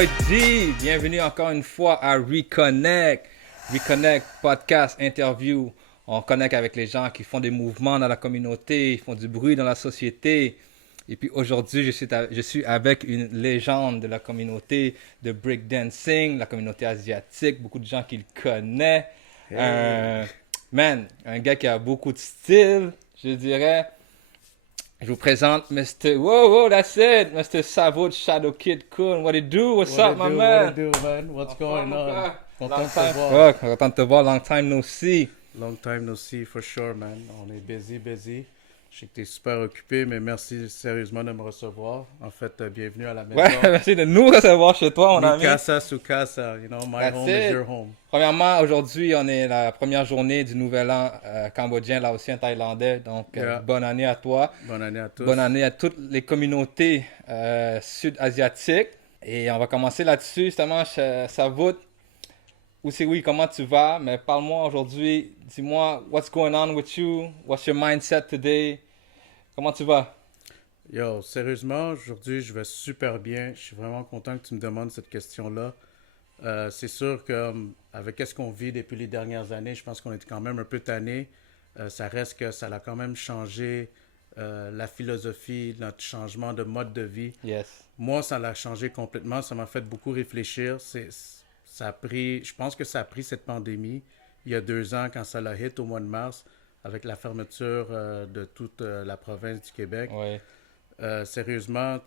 boy D. Bienvenue encore une fois à Reconnect. Reconnect, podcast, interview. On connecte avec les gens qui font des mouvements dans la communauté, qui font du bruit dans la société. Et puis aujourd'hui, je suis avec une légende de la communauté de breakdancing, la communauté asiatique. Beaucoup de gens qui le connaissent. Hey. Un gars qui a beaucoup de style, je dirais. Je vous présente Mr. Whoa, that's it. Mr. Savage Shadow Kid Kun. What it do? What's up, my man? What it do, man? What's going on? Content Long de te time. voir. Ouais, content de te voir. Long time no see. Long time no see, for sure, man. On est busy. Je sais que tu es super occupé, mais merci sérieusement de me recevoir. En fait, bienvenue à la maison. Ouais, merci de nous recevoir chez toi, mon Mi ami. casa su casa, you know, my That's home it. is your home. Premièrement, aujourd'hui, on est la première journée du nouvel an cambodgien, laotien, thaïlandais. Donc, Yeah. bonne année à toi. Bonne année à tous. Bonne année à toutes les communautés sud-asiatiques. Et on va commencer là-dessus, justement, Savout. Oui, comment tu vas? Mais parle-moi aujourd'hui, dis-moi, what's going on with you? What's your mindset today? Comment tu vas? Yo, sérieusement, aujourd'hui, je vais super bien. Je suis vraiment content que tu me demandes cette question-là. C'est sûr que avec ce qu'on vit depuis les dernières années, je pense qu'on est quand même un peu tanné. Ça reste que ça a quand même changé la philosophie, notre changement de mode de vie. Yes. Moi, ça l'a changé complètement. Ça m'a fait beaucoup réfléchir. Je pense que ça a pris cette pandémie il y a 2 ans quand ça l'a hit au mois de mars avec la fermeture de toute la province du Québec. Ouais. Sérieusement,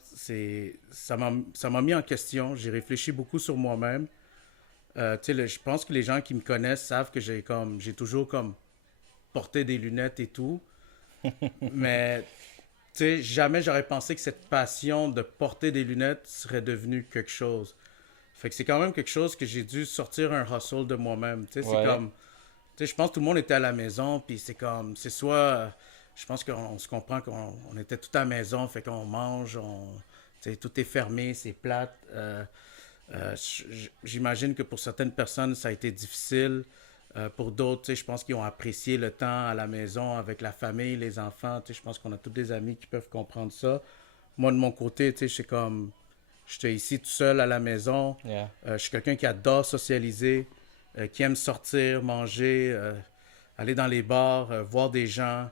ça m'a mis en question. J'ai réfléchi beaucoup sur moi-même. Je pense que les gens qui me connaissent savent que j'ai toujours comme porté des lunettes et tout. Mais jamais j'aurais pensé que cette passion de porter des lunettes serait devenue quelque chose. Fait que c'est quand même quelque chose que j'ai dû sortir un hustle de moi-même. C'est Ouais. comme, je pense que tout le monde était à la maison, puis c'est soit, je pense qu'on se comprend qu'on était tout à la maison, fait qu'on mange, tout est fermé, c'est plate. J'imagine que pour certaines personnes, ça a été difficile. Pour d'autres, je pense qu'ils ont apprécié le temps à la maison avec la famille, les enfants. Je pense qu'on a tous des amis qui peuvent comprendre ça. Moi, de mon côté, j'étais ici tout seul à la maison. Yeah. Je suis quelqu'un qui adore socialiser, qui aime sortir, manger, aller dans les bars, voir des gens.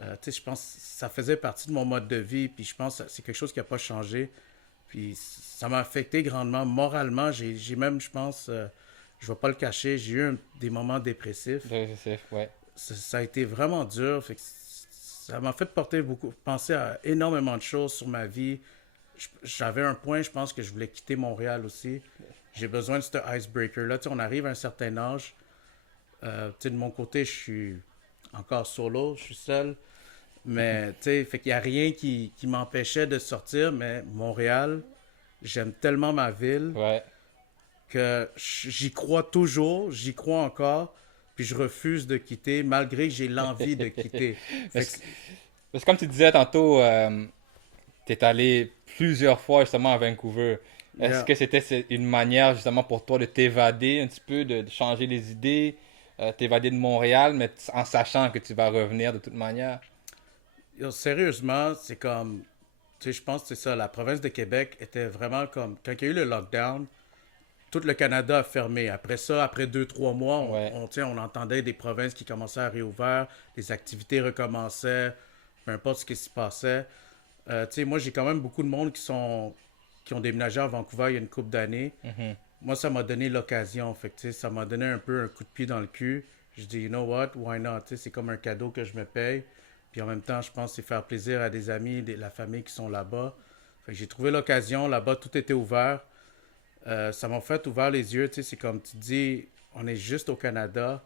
Je pense que ça faisait partie de mon mode de vie. Puis je pense que c'est quelque chose qui n'a pas changé. Puis ça m'a affecté grandement. Moralement, j'ai même, je pense, je ne vais pas le cacher, j'ai eu des moments dépressifs. Dépressif, ouais. Ça a été vraiment dur. Fait que ça m'a fait penser à énormément de choses sur ma vie. J'avais un point, je pense que je voulais quitter Montréal aussi. J'ai besoin de ce icebreaker-là. On arrive à un certain âge. De mon côté, je suis encore solo, je suis seul. Mais, fait qu'il n'y a rien qui m'empêchait de sortir. Mais Montréal, j'aime tellement ma ville Ouais. que j'y crois toujours, j'y crois encore. Puis je refuse de quitter, malgré que j'ai l'envie de quitter. Parce que comme tu disais tantôt, tu es allé plusieurs fois justement à Vancouver. Est-ce Yeah. que c'était une manière justement pour toi de t'évader un petit peu, de changer les idées, t'évader de Montréal, mais en sachant que tu vas revenir de toute manière? Yo, sérieusement, c'est comme, je pense que c'est ça, la province de Québec était vraiment comme, quand il y a eu le lockdown, tout le Canada a fermé. Après ça, après 2, 3 mois, Ouais. on entendait des provinces qui commençaient à réouvrir, les activités recommençaient, peu importe ce qui se passait. Moi, j'ai quand même beaucoup de monde qui ont déménagé à Vancouver il y a une couple d'années. Mhm. Moi, ça m'a donné l'occasion. Fait que, ça m'a donné un peu un coup de pied dans le cul. Je dis, you know what, why not? C'est comme un cadeau que je me paye. Puis en même temps, je pense que c'est faire plaisir à des amis, la famille qui sont là-bas. Fait que j'ai trouvé l'occasion. Là-bas, tout était ouvert. Ça m'a fait ouvert les yeux. C'est comme tu dis, on est juste au Canada.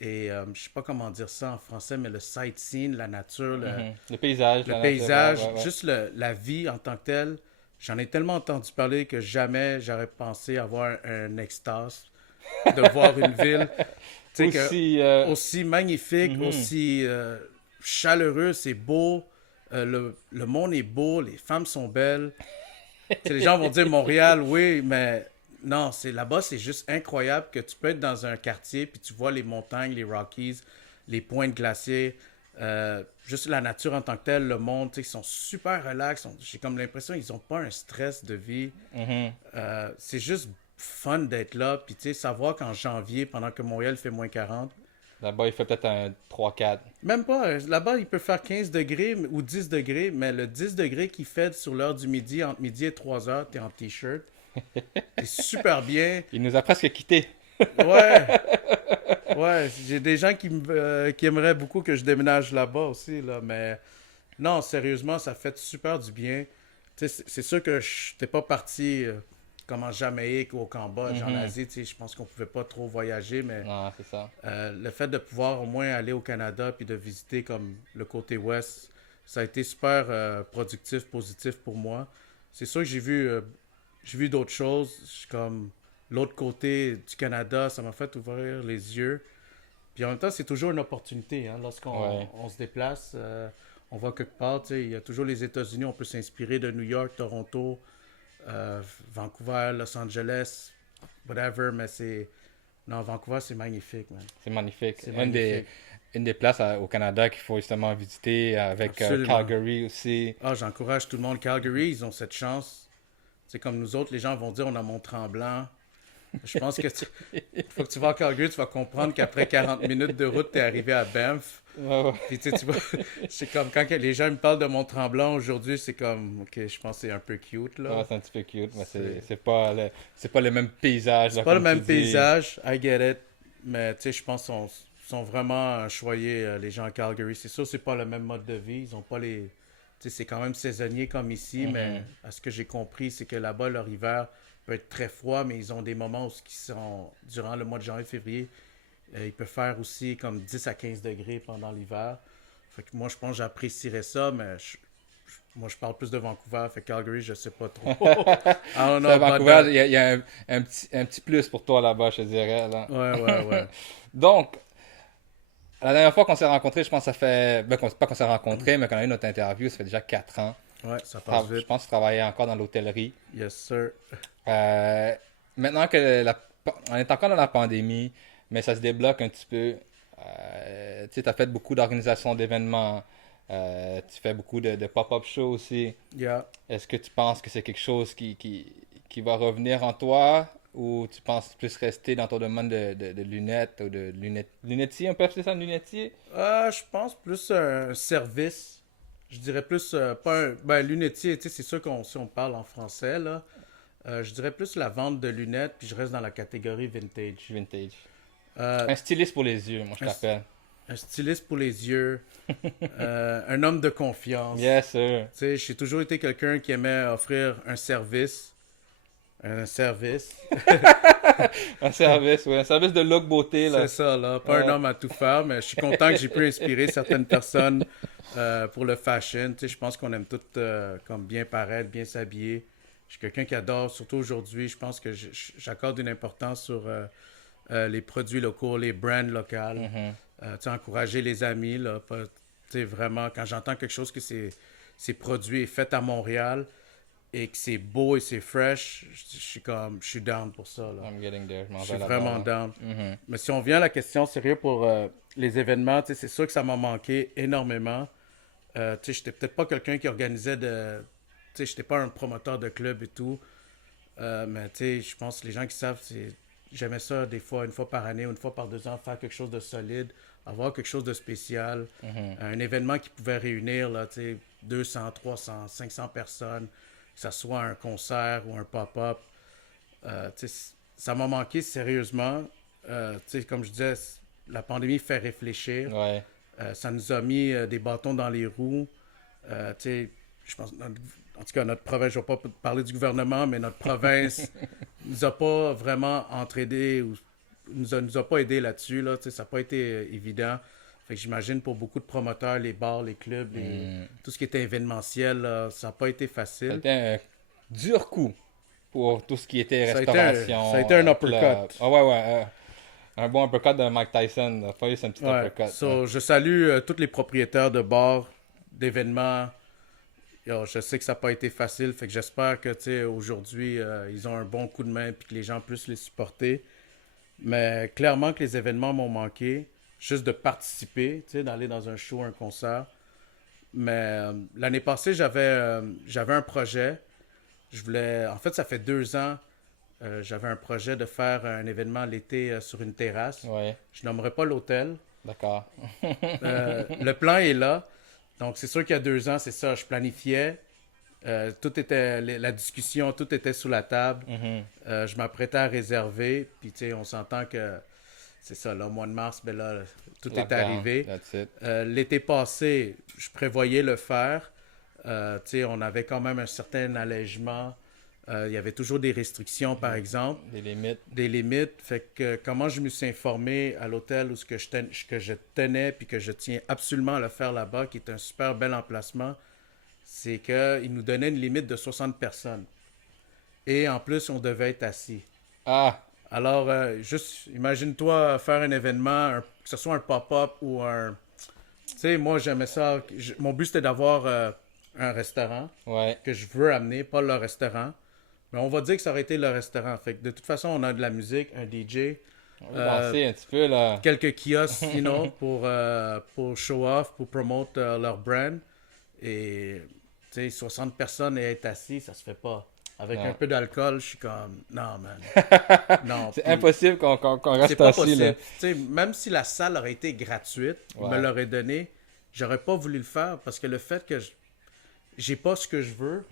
Et je sais pas comment dire ça en français, mais le sightseeing, la nature, Mhm. Le paysage. le la paysage, nature, ouais. juste la vie en tant que telle. J'en ai tellement entendu parler que jamais j'aurais pensé avoir un extase de voir une ville tu sais, Aussi, aussi magnifique, mhm. aussi chaleureux, c'est beau. Le monde est beau, les femmes sont belles. Les gens vont dire Montréal, oui, mais non, là-bas, c'est juste incroyable que tu peux être dans un quartier puis tu vois les montagnes, les Rockies, les pointes glacées. Juste la nature en tant que telle, le monde, ils sont super relax. J'ai comme l'impression qu'ils n'ont pas un stress de vie. C'est juste fun d'être là. Puis, tu sais, savoir qu'en janvier, pendant que Montréal fait -40, Là-bas, il fait peut-être un 3-4. même pas, là-bas, il peut faire 15 degrés ou 10 degrés, mais le 10 degrés qu'il fait sur l'heure du midi, entre midi et 3 heures, t'es en t-shirt. T'es super bien. Il nous a presque quittés. Ouais, ouais, j'ai des gens qui aimeraient beaucoup que je déménage là-bas aussi, là, mais non, sérieusement, ça fait super du bien. Tu sais, c'est sûr que je n'étais pas parti comme en Jamaïque ou au Cambodge, en Asie, tu sais, je pense qu'on pouvait pas trop voyager, mais Non, c'est ça. le fait de pouvoir au moins aller au Canada puis de visiter comme le côté ouest, ça a été super productif, positif pour moi. C'est sûr que j'ai vu d'autres choses, comme l'autre côté du Canada, ça m'a fait ouvrir les yeux. Puis en même temps, c'est toujours une opportunité, hein, lorsqu'on Ouais. on se déplace, on va quelque part, tu sais, il y a toujours les États-Unis, on peut s'inspirer de New York, Toronto, Vancouver, Los Angeles, whatever, mais c'est... Non, Vancouver, c'est magnifique, man. C'est magnifique. C'est magnifique. Une des places au Canada qu'il faut justement visiter avec Absolument. Calgary aussi. Ah, j'encourage tout le monde. Calgary, ils ont cette chance. C'est comme nous autres, les gens vont dire on a Mont-Tremblant. Je pense que faut que tu vas à Calgary, tu vas comprendre qu'après 40 minutes de route, tu es arrivé à Banff. Ouais, ouais. Puis tu sais, tu vois, c'est comme quand les gens me parlent de Mont-Tremblant aujourd'hui, c'est comme, ok, je pense que c'est un peu cute, Ouais, là. c'est un petit peu cute, mais C'est c'est pas le même paysage, c'est là, pas le comme tu même dis. paysage, I get it. Mais tu sais, je pense qu'ils sont vraiment choyés, les gens à Calgary. C'est sûr, c'est pas le même mode de vie. Ils ont pas les. Tu sais, c'est quand même saisonnier comme ici, mais à ce que j'ai compris, c'est que là-bas, leur hiver peut être très froid, mais ils ont des moments où ils sont, durant le mois de janvier, février, il peut faire aussi comme 10 à 15 degrés pendant l'hiver. Fait que moi, je pense que j'apprécierais ça, mais moi, je parle plus de Vancouver. Fait que Calgary, je sais pas trop. I don't Ça, know, but Vancouver, il y a un petit plus pour toi là-bas, je te dirais, là. Ouais, ouais, ouais. Donc, la dernière fois qu'on s'est rencontrés, je pense que ça fait. Ben, pas qu'on s'est rencontrés, mais qu'on a eu notre interview, ça fait déjà 4 ans. Ouais, ça passe Je vite. pense que tu travaillais encore dans l'hôtellerie. Yes, sir. Euh, Maintenant que on est encore dans la pandémie, mais ça se débloque un petit peu. Tu sais, tu as fait beaucoup d'organisations d'événements. Tu fais beaucoup de pop-up shows aussi. Yeah. Est-ce que tu penses que c'est quelque chose qui va revenir en toi ou tu penses plus rester dans ton domaine de lunettes ou de lunetier, on peut appeler ça un lunetier? Je pense plus un service. Je dirais plus, pas un... Ben, lunetier, tu sais, c'est sûr qu'on si on parle en français, là. Je dirais plus la vente de lunettes, puis je reste dans la catégorie vintage. Vintage. Euh, Un styliste pour les yeux, moi je un, t'appelle. un styliste pour les yeux, un homme de confiance. Yes, sir. Tu sais, j'ai toujours été quelqu'un qui aimait offrir un service. Un service. Un service, oui. Un service de look beauté, là. C'est ça, là. Pas un Ouais. homme à tout faire, mais je suis content que j'ai pu inspirer certaines personnes pour le fashion. Tu sais, je pense qu'on aime toutes comme bien paraître, bien s'habiller. Je suis quelqu'un qui adore, surtout aujourd'hui, je pense que j'accorde une importance sur les produits locaux, les brands locales. Tu sais, encourager les amis, là. Tu sais, vraiment, quand j'entends quelque chose que c'est produit et fait à Montréal et que c'est beau et c'est fresh, je suis down pour ça, là. I'm getting there. Je m'en Je vais suis là-bas, vraiment là. down. Mhm. Mais si on vient à la question sérieuse pour les événements, tu sais, c'est sûr que ça m'a manqué énormément. Tu sais, j'étais peut-être pas quelqu'un qui organisait de... Tu sais, j'étais pas un promoteur de club et tout. Mais tu sais, je pense que les gens qui savent, c'est... J'aimais ça des fois, une fois par année ou une fois par 2 ans, faire quelque chose de solide, avoir quelque chose de spécial. Un événement qui pouvait réunir, là, tu sais, 200, 300, 500 personnes, que ce soit un concert ou un pop-up. Tu sais, ça m'a manqué sérieusement. Tu sais, comme je disais, la pandémie fait réfléchir. Ouais. Ça nous a mis des bâtons dans les roues. Tu sais, je pense, en tout cas, notre province, je ne vais pas parler du gouvernement, mais notre province nous a pas vraiment entraidé ou nous a pas aidé là-dessus. Là, tu sais, ça n'a pas été évident. Fait que j'imagine pour beaucoup de promoteurs, les bars, les clubs, tout ce qui était événementiel, là, ça n'a pas été Ça a facile. été un dur coup pour tout ce qui était Ça a été un- restauration. ça a été un uppercut. club. Ah ouais, ouais. Un bon uppercut de Mike Tyson. Il a fallu un petit Ouais. uppercut. So, je salue tous les propriétaires de bars, d'événements. Yo, je sais que ça n'a pas été facile, fait que j'espère que tu sais, aujourd'hui, ils ont un bon coup de main et que les gens puissent les supporter. Mais clairement que les événements m'ont manqué. juste de participer, tu sais, d'aller dans un show, un concert. Mais l'année passée, j'avais un projet. En fait, ça fait 2 ans, j'avais un projet de faire un événement l'été sur une terrasse. Ouais, Je nommerai pas l'hôtel. d'accord. Le plan est là. Donc, c'est sûr qu'il y a 2 ans, c'est ça. Je planifiais. Tout était, la discussion, tout était sous la table. Mhm. Je m'apprêtais à réserver. Puis, tu sais, on s'entend que c'est ça, là, au mois de mars, ben là, tout est Lockdown, arrivé. that's it. L'été passé, je prévoyais le faire. Tu sais, on avait quand même un certain allègement. Il y avait toujours des restrictions, par exemple, Les limites. des limites. Fait que comment je me suis informé à l'hôtel où que je tenais puis que je tiens absolument à le faire là-bas, qui est un super bel emplacement, c'est qu'ils nous donnaient une limite de 60 personnes. Et en plus, on devait être assis. Ah, Alors, juste imagine-toi faire un événement, que ce soit un pop-up ou un... Tu sais, moi, j'aimais ça. Mon but, c'était d'avoir un restaurant ouais. que je veux amener, pas le restaurant. Mais on va dire que ça aurait été le restaurant. Fait que de toute façon, on a de la musique, un DJ, On va danser un petit peu, là. quelques kiosques, pour show off, pour promote leur brand. Et, tu sais, 60 personnes et être assis, ça se fait pas. Avec Non. un peu d'alcool, je suis comme, non, man. Non, C'est puis impossible qu'on c'est reste pas assis, là. possible. Tu sais, même si la salle aurait été gratuite, on me Ouais. l'aurait donné, j'aurais pas voulu le faire parce que le fait que j'ai pas ce que je veux,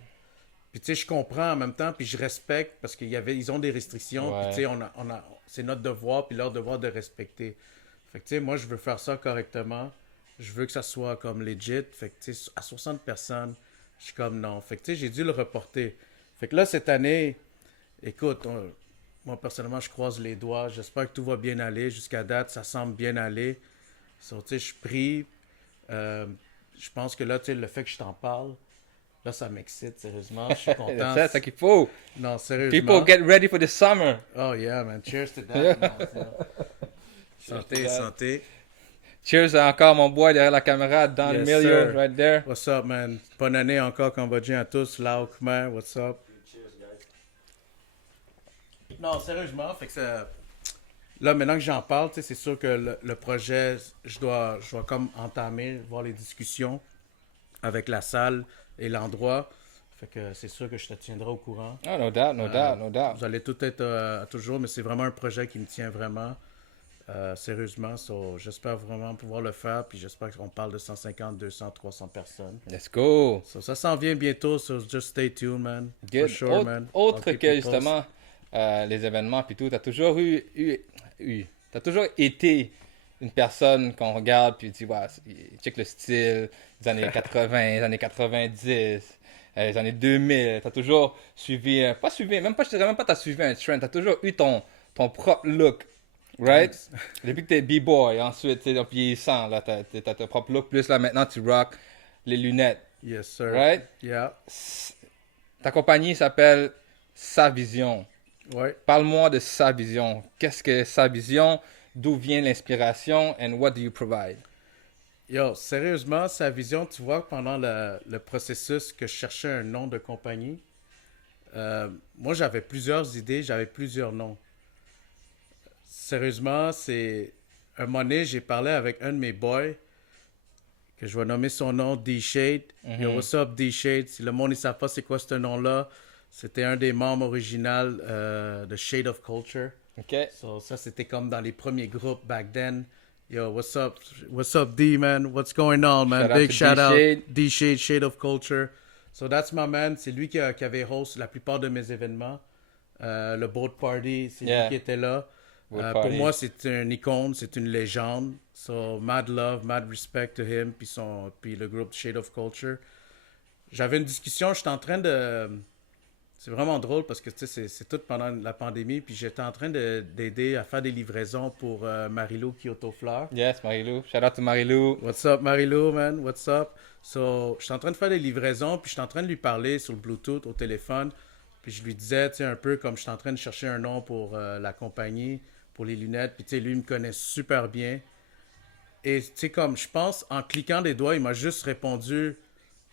puis tu sais, je comprends en même temps, puis je respecte parce ils ont des restrictions, puis Ouais. tu sais, c'est notre devoir, puis leur devoir de respecter. Fait que tu sais, moi, je veux faire ça correctement. Je veux que ça soit comme legit. Fait que tu sais, à 60 personnes, je suis comme non. Fait que tu sais, j'ai dû le reporter. Fait que là, cette année, écoute, moi, personnellement, je croise les doigts. J'espère que tout va bien aller. Jusqu'à date, ça semble bien aller. So, tu sais, je prie. Euh, je pense que là, tu sais, le fait que je t'en parle, là, ça m'excite, sérieusement. Je suis content. C'est ça qu'il faut. Non, People sérieusement. get ready for the summer. Oh, yeah, man. Cheers to that. man. Santé, that. santé. Cheers à encore mon boy derrière la caméra, Don Yes, Emilio, sir. right there. What's up, man? Bonne année encore, Cambodgien à tous. Lao Khmer, what's up? Non, sérieusement, fait que ça... Là, maintenant que j'en parle, tu sais, c'est sûr que le projet, je dois comme entamer, voir les discussions avec la salle et l'endroit. Fait que c'est sûr que je te tiendrai au courant. Oh, no doubt, no doubt, no doubt. Vous allez tout être à toujours, mais c'est vraiment un projet qui me tient vraiment sérieusement. So, j'espère vraiment pouvoir le faire, puis j'espère qu'on parle de 150, 200, 300 personnes. Let's go. So, ça s'en vient bientôt, so just stay tuned, man. Good. For sure, man. Autre I'll keep que you posted. justement les événements puis tout, t'as toujours t'as toujours été une personne qu'on regarde puis tu vois, check le style des années 80, des années 90, les années 2000. T'as toujours suivi, pas suivi, même pas, je dirais même pas t'as suivi un trend. T'as toujours eu ton propre look, right? Thanks. Depuis que t'es b-boy, ensuite, tu sais, en vieillissant, là, t'as ton propre look. Plus là, maintenant, tu rock les lunettes, Yes, sir. right? Yeah. Ta compagnie s'appelle Sa Vision. Ouais. Parle-moi de Sa Vision. Qu'est-ce que Sa Vision? D'où vient l'inspiration? And what do you provide? Yo, sérieusement, sa vision, tu vois, pendant le processus que je cherchais un nom de compagnie, moi, j'avais plusieurs idées, j'avais plusieurs noms. Sérieusement, c'est... Un moment donné, j'ai parlé avec un de mes boys, que je vais nommer son nom, D-Shade. Yo, what's up, D-Shade? Si le monde ne sait pas c'est quoi ce nom-là, c'était un des membres originaux de Shade of Culture. OK? So, ça, c'était comme dans les premiers groupes back then. Yo, what's up? What's up, D, man? What's going on, man? Shout out Big to shout out. D-Shade. D-Shade, Shade of Culture. So, that's my man. C'est lui qui avait host la plupart de mes événements. Le Boat Party, c'est Yeah. lui qui était là. Boat Pour Party. moi, c'est une icône, c'est une légende. So, mad love, mad respect to him, puis le groupe Shade of Culture. J'avais une discussion, j'étais en train de... C'est vraiment drôle parce que tu sais, c'est tout pendant la pandémie, puis j'étais en train d'aider à faire des livraisons pour Marilou Kyoto Fleur. Yes, Marilou. Shout out to Marilou. What's up, Marilou, man? What's up? So, je suis en train de faire des livraisons, puis je suis en train de lui parler sur le Bluetooth, au téléphone. Puis je lui disais, tu sais, un peu comme je suis en train de chercher un nom pour la compagnie, pour les lunettes. Puis tu sais, lui, il me connaît super bien. Et tu sais, comme je pense, en cliquant des doigts, il m'a juste répondu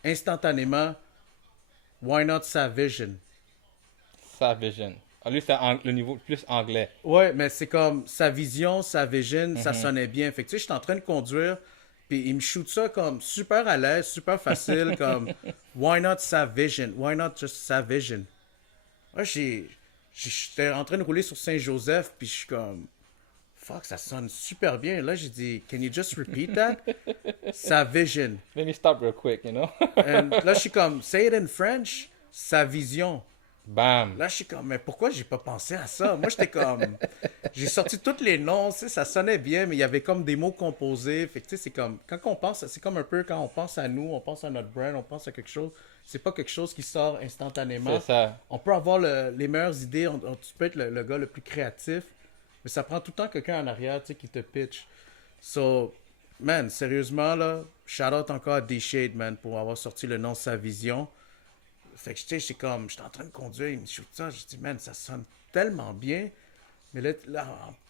instantanément, Why not Sa Vision? Sa Vision. Ah, lui, c'est le niveau plus anglais. Ouais, mais c'est comme sa vision, sa vision, ça Mhm. sonnait bien. Fait que tu sais, j'étais en train de conduire, puis il me shoot ça comme super à l'aise, super facile, comme why not sa vision? Why not just sa vision? Moi, j'étais en train de rouler sur Saint-Joseph, puis je suis comme fuck, ça sonne super bien. Là, j'ai dit, can you just repeat that? Sa vision. Let me stop real quick, you know? And là, je suis comme, say it in French, sa vision. Bam. Là, je suis comme, mais pourquoi j'ai pas pensé à ça? Moi, j'étais comme, j'ai sorti tous les noms, tu sais, ça sonnait bien, mais il y avait comme des mots composés. Fait que, tu sais, c'est comme, quand on pense, c'est comme un peu quand on pense à nous, on pense à notre brand, on pense à quelque chose. C'est pas quelque chose qui sort C'est instantanément. ça. On peut avoir les meilleures idées, tu peux être le gars le plus créatif, mais ça prend tout le temps quelqu'un en arrière, tu sais, qui te pitch. So, man, sérieusement, là, shout out encore à D-Shade, man, pour avoir sorti le nom de sa vision. Fait que, tu sais, j'étais comme, j'étais en train de conduire, il me shoot ça, je dis, man, ça sonne tellement bien. Mais là,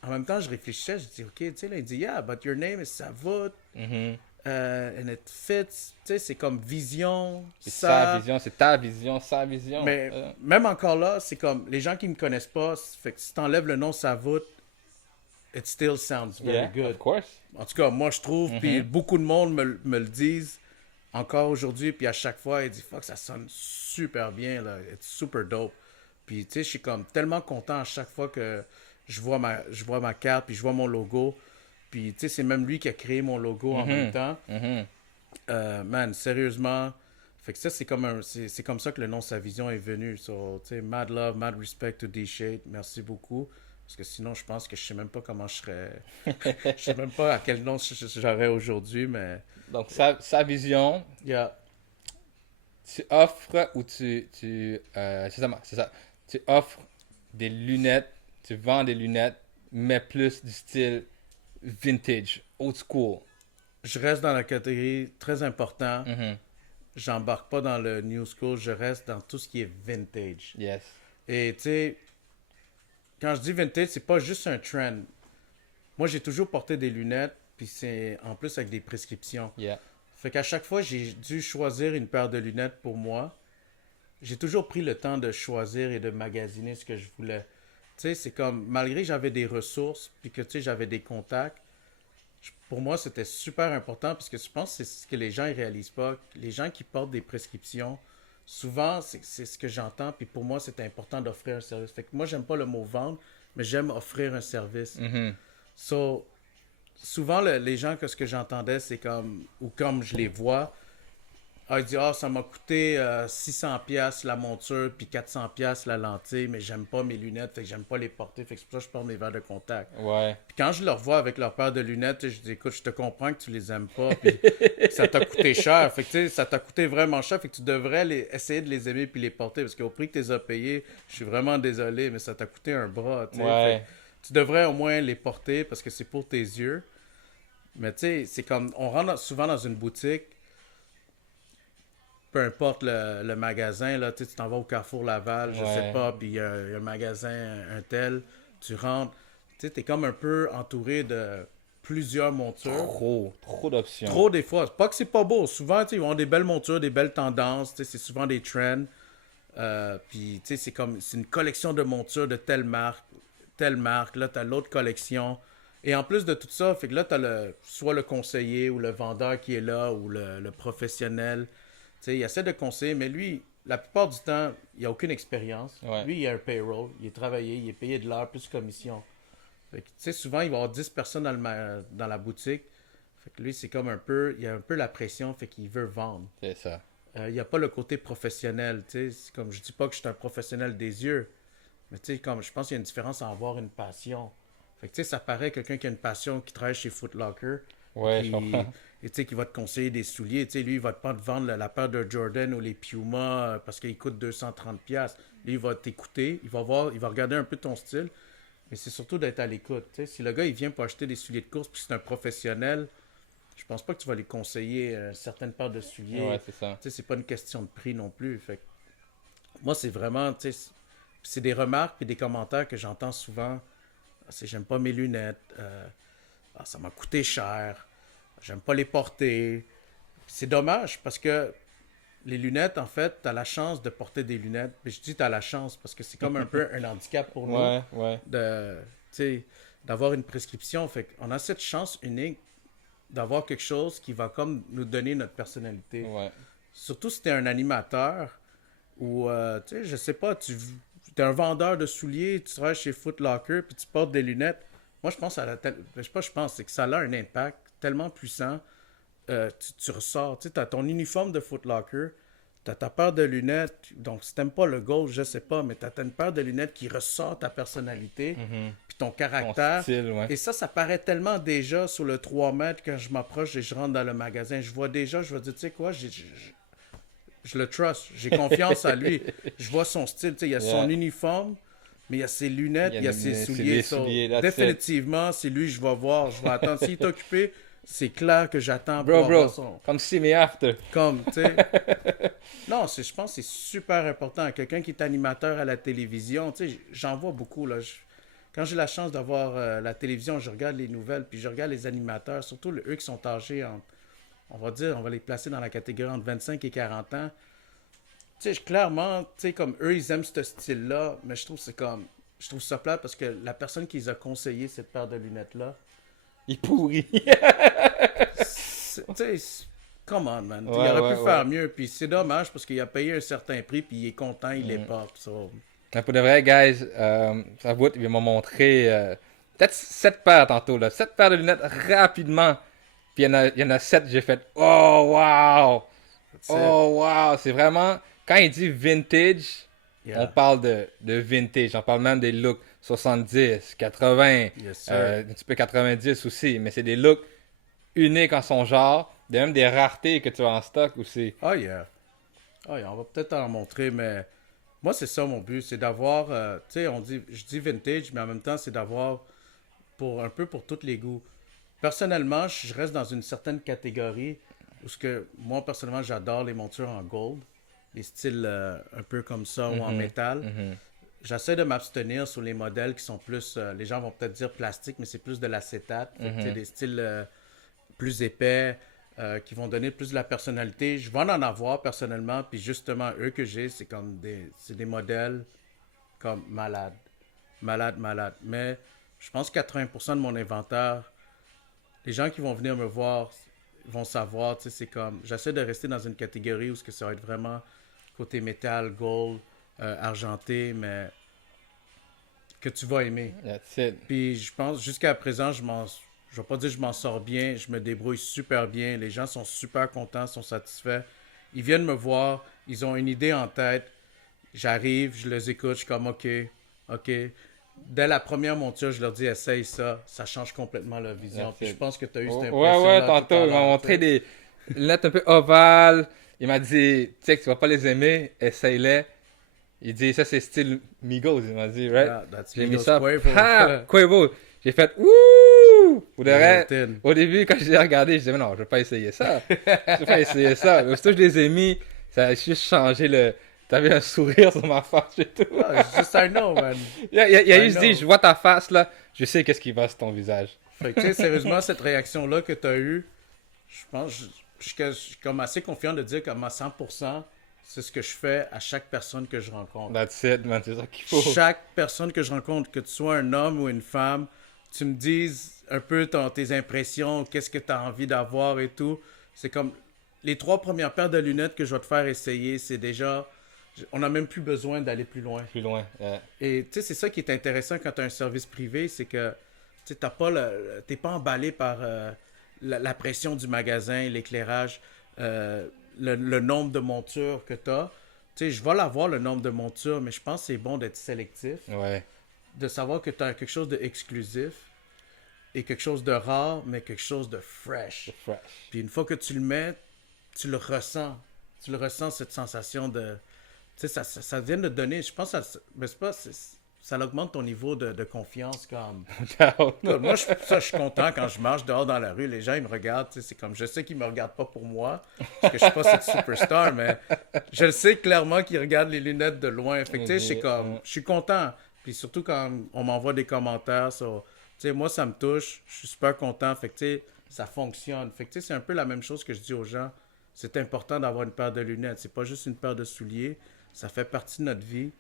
en même temps, je réfléchissais, je dis, ok, tu sais, là, il dit, yeah, but your name is Savut, Mhm. and it fits, tu sais, c'est comme vision, C'est sa ça. vision, c'est ta vision, sa vision. Mais même encore là, c'est comme, les gens qui me connaissent pas, fait que si t'enlèves le nom Savut, it still sounds very Yeah, good. of course. En tout cas, moi, je trouve, puis beaucoup de monde me le disent encore aujourd'hui, puis à chaque fois, il dit, fuck, ça sonne super bien, là, it's super dope. Puis, tu sais, je suis comme tellement content à chaque fois que je vois ma carte, puis je vois mon logo. Puis, tu sais, c'est même lui qui a créé mon logo en même temps. Mhm. Man, sérieusement, fait que ça, c'est comme ça que le nom Sa Vision est venu. So, tu sais, mad love, mad respect to D-Shade. Merci beaucoup. Parce que sinon, je pense que je sais même pas comment je serais. Je sais même pas à quel nom j'aurais aujourd'hui, mais. Donc, sa vision, Yeah. tu offres ou c'est ça. Tu offres des lunettes, tu vends des lunettes, mais plus du style vintage, old school. Je reste dans la catégorie très important. Mhm. J'embarque pas dans le new school, je reste dans tout ce qui est vintage. Yes. Et tu sais, quand je dis vintage, c'est pas juste un trend. Moi, j'ai toujours porté des lunettes, puis c'est en plus avec des prescriptions. Yeah. Fait qu'à chaque fois, j'ai dû choisir une paire de lunettes pour moi. J'ai toujours pris le temps de choisir et de magasiner ce que je voulais. Tu sais, c'est comme, malgré que j'avais des ressources, puis que tu sais, j'avais des contacts, pour moi, c'était super important parce que je pense que c'est ce que les gens ne réalisent pas. Les gens qui portent des prescriptions, souvent, c'est ce que j'entends. Puis pour moi, c'est important d'offrir un service. Fait que moi, j'aime pas le mot vendre, mais j'aime offrir un service. Mhm. So, souvent, les gens, que ce que j'entendais, c'est comme, ou comme je les vois, ah, il dit, ah, ça m'a coûté 600 pièces la monture, puis 400 pièces la lentille, mais j'aime pas mes lunettes, fait que j'aime pas les porter, fait que c'est pour ça que je porte mes verres de contact. Ouais. Puis quand je leur vois avec leur paire de lunettes, je dis, écoute, je te comprends que tu les aimes pas, puis que ça t'a coûté cher. Fait que, tu sais, ça t'a coûté vraiment cher, fait que tu devrais essayer de les aimer puis les porter, parce qu'au prix que tu les as payés, je suis vraiment désolé, mais ça t'a coûté un bras, tu sais. Fait Ouais. que tu devrais au moins les porter, parce que c'est pour tes yeux. Mais tu sais, c'est comme, on rentre souvent dans une boutique, peu importe le magasin, là, tu sais, tu t'en vas au Carrefour Laval, je sais Ouais. pas, puis il y a un magasin, un tel, tu rentres, tu sais, t'es comme un peu entouré de plusieurs montures. Trop d'options. Trop des fois, c'est pas que c'est pas beau, souvent, tu sais, ils ont des belles montures, des belles tendances, tu sais, c'est souvent des trends, puis tu sais, c'est comme, c'est une collection de montures de telle marque, là, t'as l'autre collection. Et en plus de tout ça, fait que là, t'as soit le conseiller ou le vendeur qui est là, ou le professionnel. Tu sais, il essaie de conseiller, mais lui, la plupart du temps, il n'a aucune expérience. Ouais. Lui, il a un payroll, il est travaillé, il est payé de l'heure plus commission. Fait que, tu sais, souvent, il va y avoir 10 personnes dans la boutique. Fait que lui, c'est comme un peu, il a un peu la pression, fait qu'il veut vendre. C'est ça. Il n'y a pas le côté professionnel, tu sais. C'est comme, je dis pas que je suis un professionnel des yeux, mais tu sais, comme, je pense qu'il y a une différence à avoir une passion. Fait que, tu sais, ça paraît quelqu'un qui a une passion, qui travaille chez Foot Locker, Ouais, je qui, comprends. et tu sais, qui va te conseiller des souliers. Tu sais, lui, il va pas te vendre la paire de Jordan ou les Puma parce qu'ils coûtent 230$. Lui, il va t'écouter, il va regarder un peu ton style, mais c'est surtout d'être à l'écoute. Tu sais, si le gars, il vient pour acheter des souliers de course puis c'est un professionnel, je pense pas que tu vas lui conseiller certaines paires de souliers. Ouais, c'est ça. Tu sais, c'est pas une question de prix non plus. Fait que moi, c'est vraiment, tu sais, c'est des remarques et des commentaires que j'entends souvent. Ah, c'est j'aime pas mes lunettes, ah, ça m'a coûté cher, j'aime pas les porter. C'est dommage parce que les lunettes, en fait, tu as la chance de porter des lunettes. Mais je dis tu as la chance parce que c'est comme un peu un handicap pour nous Ouais. de, tu sais, d'avoir une prescription. Fait qu'on a cette chance unique d'avoir quelque chose qui va comme nous donner notre personnalité. Ouais. Surtout si tu es un animateur ou, tu sais, je sais pas, tu es un vendeur de souliers, tu travailles chez Foot Locker puis tu portes des lunettes. Moi, je pense je sais pas, je pense, c'est que ça a un impact tellement puissant. Tu ressors, tu sais, t'as ton uniforme de Foot Locker, t'as ta paire de lunettes, donc si t'aimes pas le golf, je sais pas, mais t'as une paire de lunettes qui ressort ta personnalité, puis ton Ton caractère. style, ouais. Et ça paraît tellement déjà sur le 3 mètres quand je m'approche et je rentre dans le magasin. Je vois déjà, je vais dire, tu sais quoi, je le trust, j'ai confiance à lui. Je vois son style, tu sais, il y a son uniforme, mais il y a ses lunettes, il y a ses souliers. Définitivement, c'est lui, je vais voir, je vais attendre. S'il est occupé, c'est clair que j'attends pour avoir son... Come see me after. Comme, tu sais... Non, je pense que c'est super important. Quelqu'un qui est animateur à la télévision, tu sais, j'en vois beaucoup, là. Quand j'ai la chance d'avoir la télévision, je regarde les nouvelles, puis je regarde les animateurs, surtout eux qui sont âgés, on va dire, on va les placer dans la catégorie entre 25 et 40 ans. Tu sais, clairement, tu sais, comme eux, ils aiment ce style-là, mais je trouve que c'est comme... Je trouve ça plate parce que la personne qui les a conseillé cette paire de lunettes-là... Il pourrit. Tu sais, come on, man. Il aurait pu faire mieux, puis c'est dommage parce qu'il a payé un certain prix, puis il est content, il les porte, so... Pour de vrai, guys, ça vaut, ils m'ont montré peut-être 7 paires tantôt, là. 7 paires de lunettes rapidement. Puis il y en a 7, j'ai fait oh wow! Oh wow! C'est vraiment. Quand il dit vintage, on parle de vintage. On parle même des looks 70, 80, un petit peu 90 aussi. Mais c'est des looks uniques en son genre. Même des raretés que tu as en stock aussi. Oh yeah. Oh yeah, on va peut-être en montrer, mais moi, c'est ça mon but. C'est d'avoir. Tu sais, je dis vintage, mais en même temps, c'est d'avoir un peu pour tous les goûts. Personnellement, je reste dans une certaine catégorie où moi, personnellement, j'adore les montures en gold, les styles un peu comme ça ou en métal. J'essaie de m'abstenir sur les modèles qui sont plus, les gens vont peut-être dire plastique, mais c'est plus de l'acétate. Des styles plus épais qui vont donner plus de la personnalité. Je vais en avoir personnellement, puis justement, eux que j'ai, c'est des modèles comme malades. Malade. Mais je pense que 80% de mon inventaire, les gens qui vont venir me voir vont savoir, tu sais, c'est comme, j'essaie de rester dans une catégorie où ça va être vraiment côté métal, gold, argenté, mais que tu vas aimer. That's it. Puis je pense, jusqu'à présent, je vais pas dire que je m'en sors bien, je me débrouille super bien, les gens sont super contents, sont satisfaits. Ils viennent me voir, ils ont une idée en tête, j'arrive, je les écoute, je suis comme OK. Dès la première monture, je leur dis essaye ça, ça change complètement leur vision. Puis je pense que tu as eu cette impression. Ouais, tantôt, il m'a montré des lunettes un peu ovales. Il m'a dit, tu sais que tu vas pas les aimer, essaye-les. Il dit, ça c'est style Migos, il m'a dit, right? J'ai mis ça. Quavo. J'ai fait, ouh! Au début, quand j'ai regardé, je disais, mais non, je vais pas essayer ça. Mais aussitôt que je les ai mis, ça a juste changé le. T'avais un sourire sur ma face et tout. Just I know, man. Il a juste dit, je vois ta face là, je sais qu'est-ce qui va sur ton visage. Fait que, tu sais, sérieusement, cette réaction-là que tu as eue, je pense, je suis comme assez confiant de dire qu'à 100%, c'est ce que je fais à chaque personne que je rencontre. That's it, man, c'est ça qu'il faut. Chaque personne que je rencontre, que tu sois un homme ou une femme, tu me dises un peu tes impressions, qu'est-ce que tu as envie d'avoir et tout. C'est comme les 3 premières paires de lunettes que je vais te faire essayer, c'est déjà... On n'a même plus besoin d'aller plus loin. Et tu sais, c'est ça qui est intéressant quand tu as un service privé, c'est que tu n'es pas emballé par la pression du magasin, l'éclairage, le nombre de montures que tu as. Tu sais, je vais l'avoir le nombre de montures, mais je pense que c'est bon d'être sélectif. Ouais. De savoir que tu as quelque chose d'exclusif et quelque chose de rare, mais quelque chose de fresh. Puis une fois que tu le mets, tu le ressens. Tu le ressens, cette sensation de... Tu sais, ça vient de donner, je pense, ça augmente ton niveau de confiance. Comme... Moi, je suis content quand je marche dehors dans la rue, les gens, ils me regardent, tu sais, c'est comme, je sais qu'ils me regardent pas pour moi, parce que je suis pas cette superstar, mais je le sais clairement qu'ils regardent les lunettes de loin. Fait que, tu sais, je suis content. Puis surtout quand on m'envoie des commentaires sur, tu sais, moi, ça me touche, je suis super content. Fait que, tu sais, ça fonctionne. Fait que, tu sais, c'est un peu la même chose que je dis aux gens. c'est important d'avoir une paire de lunettes. C'est pas juste une paire de souliers. Ça fait partie de notre vie.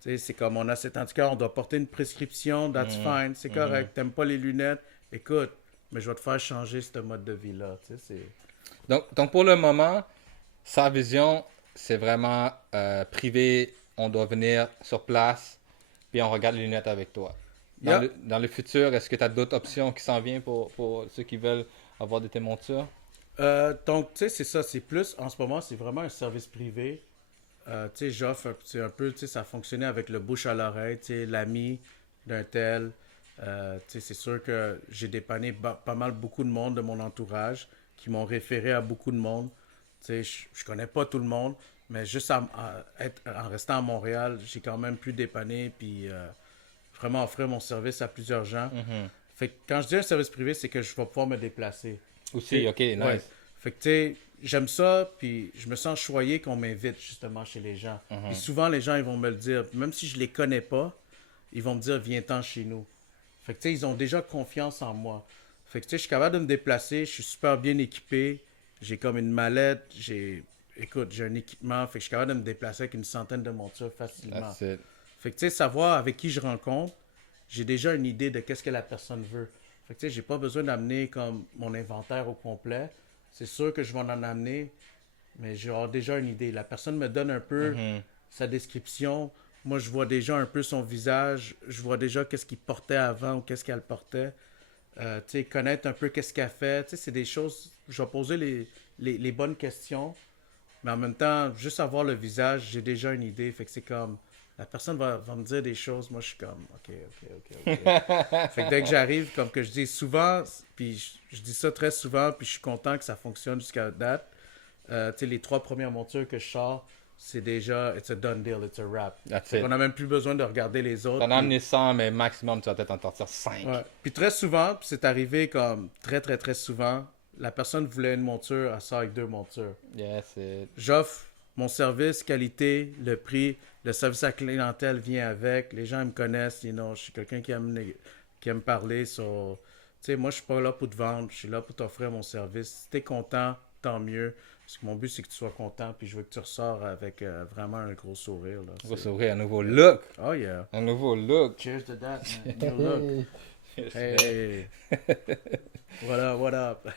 Tu sais, c'est comme on a cet anticorps, on doit porter une prescription, that's fine, c'est correct. T'aimes pas les lunettes, écoute, mais je vais te faire changer ce mode de vie-là. Tu sais, Donc, pour le moment, sa vision, c'est vraiment privé. On doit venir sur place, puis on regarde les lunettes avec toi. Yeah. Dans le futur, est-ce que tu as d'autres options qui s'en viennent pour ceux qui veulent avoir de tes montures? Donc, tu sais, c'est ça, c'est plus, en ce moment, c'est vraiment un service privé. Tu sais, j'offre un peu, tu sais, ça fonctionnait avec le bouche à l'oreille, tu sais, l'ami d'un tel. Tu sais, c'est sûr que j'ai dépanné pas mal beaucoup de monde de mon entourage qui m'ont référé à beaucoup de monde. Tu sais, je connais pas tout le monde, mais juste en restant à Montréal, j'ai quand même pu dépanner puis vraiment offrir mon service à plusieurs gens. Fait que quand je dis un service privé, c'est que je vais pouvoir me déplacer. Aussi, ok, nice. Ouais. Fait que tu sais, j'aime ça, puis je me sens choyé qu'on m'invite justement chez les gens. Puis souvent, les gens, ils vont me le dire, même si je les connais pas, ils vont me dire, viens-t'en chez nous. Fait que tu sais, ils ont déjà confiance en moi. Fait que tu sais, je suis capable de me déplacer, je suis super bien équipé, j'ai comme une mallette, écoute, j'ai un équipement, fait que je suis capable de me déplacer avec une centaine de montures facilement. That's it. Fait que tu sais, savoir avec qui je rencontre, j'ai déjà une idée de qu'est-ce que la personne veut. Fait que tu sais, j'ai pas besoin d'amener comme mon inventaire au complet. C'est sûr que je vais en amener, mais j'ai déjà une idée. La personne me donne un peu sa description. Moi, je vois déjà un peu son visage. Je vois déjà qu'est-ce qu'il portait avant ou qu'est-ce qu'elle portait. Tu sais, connaître un peu qu'est-ce qu'elle fait. Tu sais, c'est des choses... Je vais poser les bonnes questions, mais en même temps, juste avoir le visage, j'ai déjà une idée. Fait que c'est comme... La personne va me dire des choses, moi je suis comme, ok. Fait que dès que j'arrive, comme que je dis souvent, puis je dis ça très souvent, puis je suis content que ça fonctionne jusqu'à date. Tu sais, les 3 premières montures que je sors, c'est déjà, it's a done deal, it's a wrap. That's Fait it. qu'on n'a même plus besoin de regarder les autres. T'en as amené 100, mais maximum, tu vas peut-être en sortir 5. Ouais. Puis très souvent, puis c'est arrivé comme très souvent, la personne voulait une monture, elle sort avec 2 montures. Yes, it. J'offre mon service, qualité, le prix, le service à la clientèle vient avec. Les gens me connaissent, je suis quelqu'un qui aime parler sur... Tu sais, moi, je suis pas là pour te vendre, je suis là pour t'offrir mon service. Si t'es content, tant mieux. Parce que mon but, c'est que tu sois content, puis je veux que tu ressors avec vraiment un gros sourire. Là. On va s'ouvrir un nouveau look. Oh yeah. Un nouveau look. Cheers to that, man. New look. Hey. What up?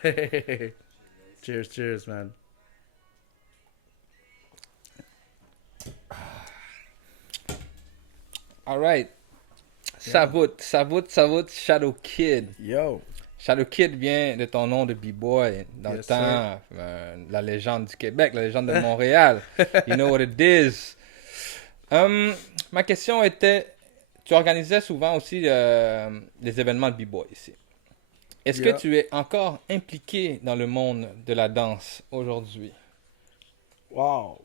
Cheers, man. Alright. Savout, Shadow Kid. Yo. Shadow Kid vient de ton nom de B-Boy dans le Yes, temps. La légende du Québec, la légende de Montréal. You know what it is. Ma question était, tu organisais souvent aussi des événements de B-Boy ici. Est-ce Yeah. que tu es encore impliqué dans le monde de la danse aujourd'hui? Wow.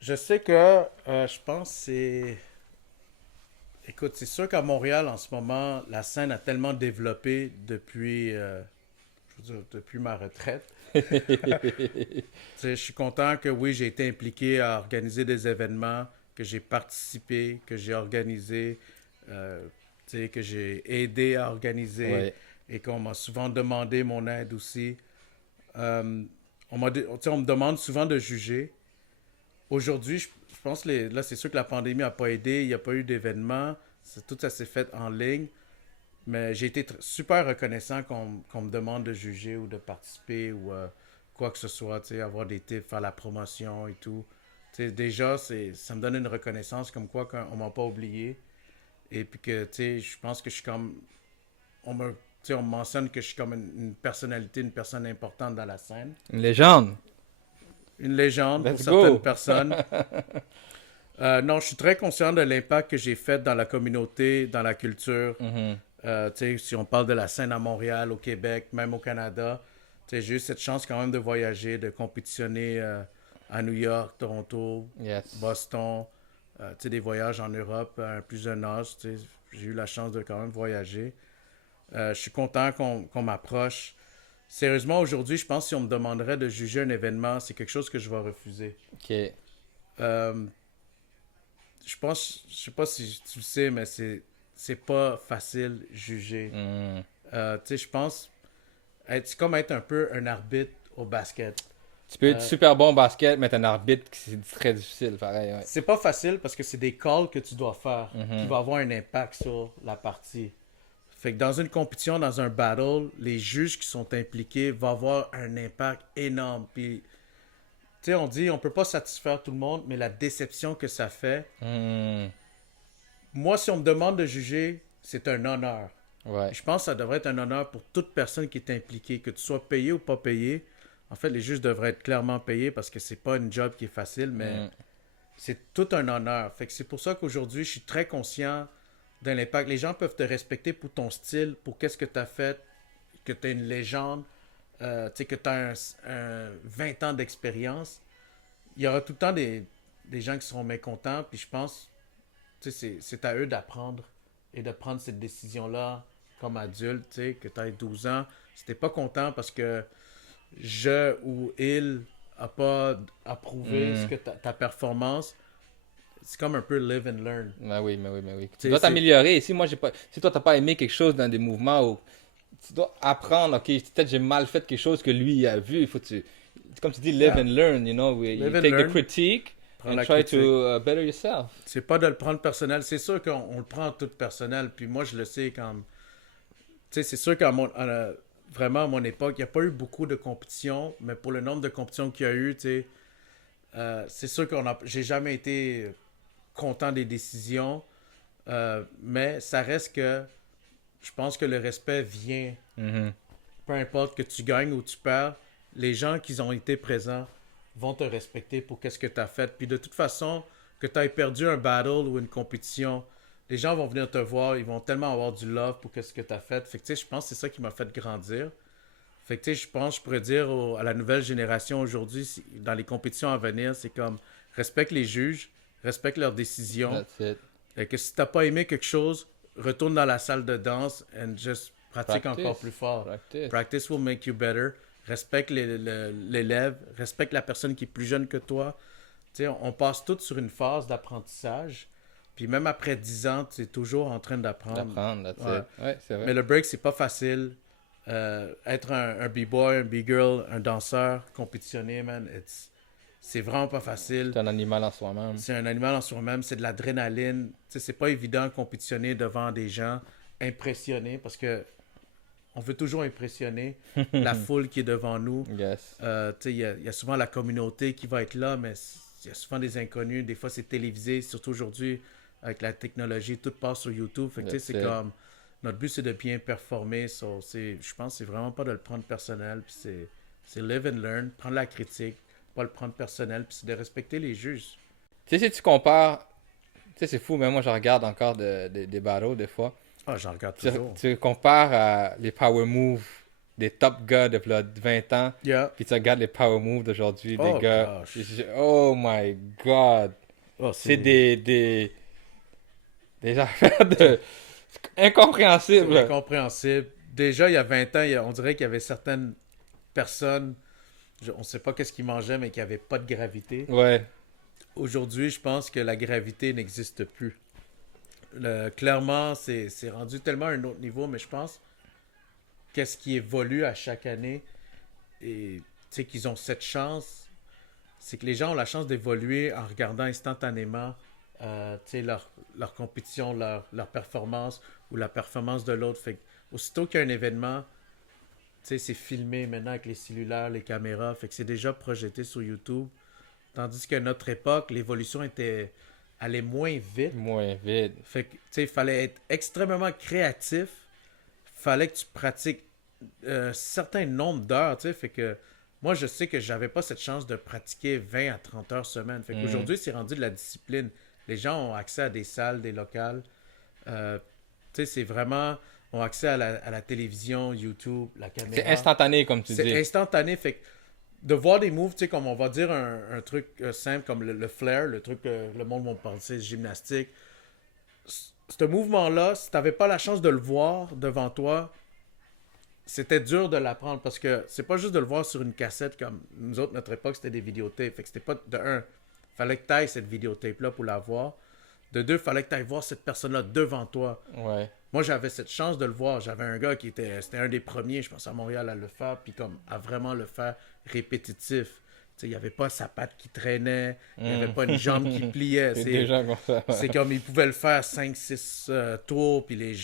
Je sais que je pense que c'est... Écoute, c'est sûr qu'à Montréal, en ce moment, la scène a tellement développé depuis ma retraite. Tu sais, je suis content que oui, j'ai été impliqué à organiser des événements, que j'ai participé, que j'ai organisé, tu sais, que j'ai aidé à organiser Ouais. et qu'on m'a souvent demandé mon aide aussi. Tu sais, on me demande souvent de juger. Aujourd'hui, je pense que là, c'est sûr que la pandémie n'a pas aidé, il n'y a pas eu d'événements, tout ça s'est fait en ligne, mais j'ai été super reconnaissant qu'on me demande de juger ou de participer ou quoi que ce soit, tu sais, avoir des tips, faire la promotion et tout. Tu sais, déjà, ça me donne une reconnaissance comme quoi qu'on m'a pas oublié et puis que, tu sais, je pense que je suis comme... tu sais, on me mentionne que je suis comme une personnalité, une personne importante dans la scène. Une légende. Une légende Let's pour certaines go. personnes. Non, je suis très conscient de l'impact que j'ai fait dans la communauté, dans la culture. Tu sais, si on parle de la scène à Montréal, au Québec, même au Canada, tu sais, j'ai eu cette chance quand même de voyager, de compétitionner à New York, Toronto, Yes. Boston, tu sais, des voyages en Europe à un plus jeune âge. Tu sais, j'ai eu la chance de quand même voyager. Je suis content qu'on m'approche. Sérieusement, aujourd'hui, je pense que si on me demanderait de juger un événement, c'est quelque chose que je vais refuser. Ok. Je pense, je sais pas si tu le sais, mais c'est pas facile juger. Tu sais, je pense, C'est comme être un peu un arbitre au basket. Tu peux être super bon au basket, mais t'es un arbitre, c'est très difficile, pareil. Ouais. C'est pas facile parce que c'est des calls que tu dois faire qui Mhm. vont avoir un impact sur la partie. Fait que dans une compétition, dans un battle, les juges qui sont impliqués vont avoir un impact énorme. Puis, tu sais, on dit on peut pas satisfaire tout le monde, mais la déception que ça fait. Mhm. Moi, si on me demande de juger, c'est un honneur. Ouais. Je pense que ça devrait être un honneur pour toute personne qui est impliquée, que tu sois payé ou pas payé. En fait, les juges devraient être clairement payés parce que c'est pas une job qui est facile, mais Mhm. c'est tout un honneur. Fait que c'est pour ça qu'aujourd'hui, je suis très conscient de l'impact. Les gens peuvent te respecter pour ton style, pour qu'est-ce que tu as fait, que tu es une légende, tu sais, que tu as un 20 ans d'expérience. Il y aura tout le temps des gens qui seront mécontents, puis je pense, tu sais, c'est à eux d'apprendre et de prendre cette décision-là comme adulte, tu sais, que tu as 12 ans. Si t'es pas content parce que je ou il a pas approuvé ce Mhm. que ta performance, c'est comme un peu live and learn. Mais oui. Tu Tu sais, dois c'est t'améliorer. Si toi, t'as pas aimé quelque chose dans des mouvements, ou tu dois apprendre, ok, peut-être j'ai mal fait quelque chose que lui a vu. Comme tu dis, live yeah, and learn, you live and take the learn, critique prends and la try to critique. better yourself. C'est pas de le prendre personnel. C'est sûr qu'on le prend tout personnel. Puis moi, je le sais comme. Tu sais, c'est sûr vraiment à mon époque, il n'y a pas eu beaucoup de compétitions, mais pour le nombre de compétitions qu'il y a eu, tu sais, c'est sûr j'ai jamais été content des décisions, mais ça reste que je pense que le respect vient, Mhm. peu importe que tu gagnes ou tu perds, les gens qui ont été présents vont te respecter pour qu'est-ce que tu as fait. Puis de toute façon, que tu aies perdu un battle ou une compétition, les gens vont venir te voir, ils vont tellement avoir du love pour qu'est-ce que tu as fait. Fait que tu sais, je pense que c'est ça qui m'a fait grandir. Fait que tu sais, je pense, je pourrais dire à la nouvelle génération aujourd'hui, dans les compétitions à venir, c'est comme respecte les juges, respecte leurs décisions. That's it. Et que si t'as pas aimé quelque chose, retourne dans la salle de danse and just pratique encore Practice. plus fort. Practice. Practice will make you better. Respecte l'élève, respecte la personne qui est plus jeune que toi. Tu sais, on passe tous sur une phase d'apprentissage. Puis même après 10 ans, tu es toujours en train d'apprendre. D'apprendre, that's Ouais. it. Ouais, c'est Mais vrai. le break, c'est pas facile. Être un b-boy, un b-girl, un danseur, compétitionner, man, c'est vraiment pas facile. C'est un animal en soi-même. C'est un animal en soi-même, c'est de l'adrénaline. Tu sais, c'est pas évident de compétitionner devant des gens impressionnés parce que on veut toujours impressionner la foule qui est devant nous. Yes. Tu sais, il y a souvent la communauté qui va être là, mais il y a souvent des inconnus. Des fois, c'est télévisé, surtout aujourd'hui avec la technologie, tout passe sur YouTube. Fait que, tu sais, c'est That's it. comme notre but, c'est de bien performer. Je pense que c'est vraiment pas de le prendre personnel. Puis c'est live and learn, prendre la critique, pas le prendre personnel, puis c'est de respecter les juges. Tu sais, si tu compares, tu sais, c'est fou, mais moi, je regarde encore des battles des fois. Ah, j'en regarde Tu, toujours. tu compares à les power moves des top gars de là, 20 ans, Yeah. puis tu regardes les power moves d'aujourd'hui, des Oh gars. gosh. Oh my god. Oh, C'est des affaires de. Incompréhensibles. c'est incompréhensible. Déjà, il y a 20 ans, on dirait qu'il y avait certaines personnes, on ne sait pas qu'est-ce qu'ils mangeaient, mais qui n'avaient pas de gravité. Ouais. Aujourd'hui, je pense que la gravité n'existe plus. Clairement, c'est rendu tellement à un autre niveau, mais je pense qu'est-ce qui évolue à chaque année et tu sais qu'ils ont cette chance, c'est que les gens ont la chance d'évoluer en regardant instantanément tu sais, leur compétition, leur performance ou la performance de l'autre. Fait que, aussitôt qu'il y a un événement, tu sais, c'est filmé maintenant avec les cellulaires, les caméras, fait que c'est déjà projeté sur YouTube. Tandis qu'à notre époque, l'évolution allait moins vite. Moins vite. Fait que, tu sais, il fallait être extrêmement créatif. Fallait que tu pratiques un certain nombre d'heures, tu sais. Fait que moi, je sais que j'avais pas cette chance de pratiquer 20 à 30 heures semaine. Fait qu'aujourd'hui, c'est rendu de la discipline. Les gens ont accès à des salles, des locales. Tu sais, c'est vraiment... ont accès à la télévision, YouTube, la C'est caméra. instantané, comme tu C'est dis. instantané. Fait que de voir des moves, tu sais, comme on va dire un truc simple comme le flair, le truc que le monde va penser gymnastique. Ce mouvement-là, si tu n'avais pas la chance de le voir devant toi, c'était dur de l'apprendre parce que c'est pas juste de le voir sur une cassette comme nous autres, notre époque, c'était des vidéotapes. Fait que c'était pas de un. Fallait que tu ailles cette vidéotape-là pour la voir. De deux, il fallait que tu ailles voir cette personne-là devant toi. Ouais. Moi, j'avais cette chance de le voir. J'avais un gars c'était un des premiers, je pense, à Montréal à le faire, puis comme à vraiment le faire répétitif. Tu sais, il n'y avait pas sa patte qui traînait, il n'y avait pas une jambe qui pliait. C'est des gens comme ça. C'est comme, il pouvait le faire 5-6 tours, puis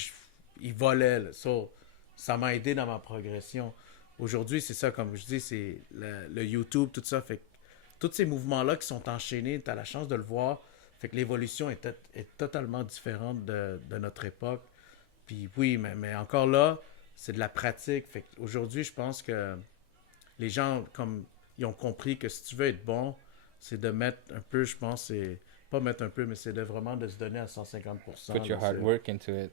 il volait. Là. So, ça m'a aidé dans ma progression. Aujourd'hui, c'est ça, comme je dis, c'est le YouTube, tout ça. Fait que tous ces mouvements-là qui sont enchaînés, tu as la chance de le voir. Fait que l'évolution est totalement différente de notre époque. Puis oui, mais encore là, c'est de la pratique. Fait qu'aujourd'hui, je pense que les gens, comme ils ont compris que si tu veux être bon, c'est de mettre un peu, je pense, c'est pas mettre un peu, mais c'est de vraiment de se donner à 150%. Put your hard work into it.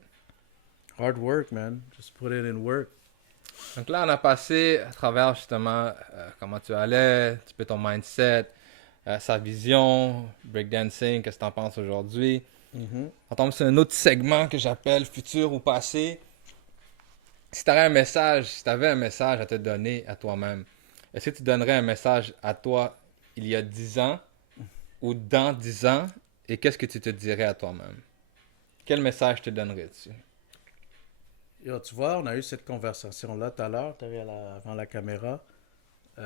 Hard work, man. Just put it in work. Donc là, on a passé à travers justement comment tu allais, un petit peu ton mindset, sa vision, breakdancing, qu'est-ce que tu en penses aujourd'hui. On tombe sur un autre segment que j'appelle futur ou passé. Si tu avais un message à te donner à toi-même, est-ce que tu donnerais un message à toi il y a 10 ans ou dans 10 ans et qu'est-ce que tu te dirais à toi-même? Quel message te donnerais-tu? Yo, tu vois, on a eu cette conversation-là tout à l'heure, avant la caméra. Tu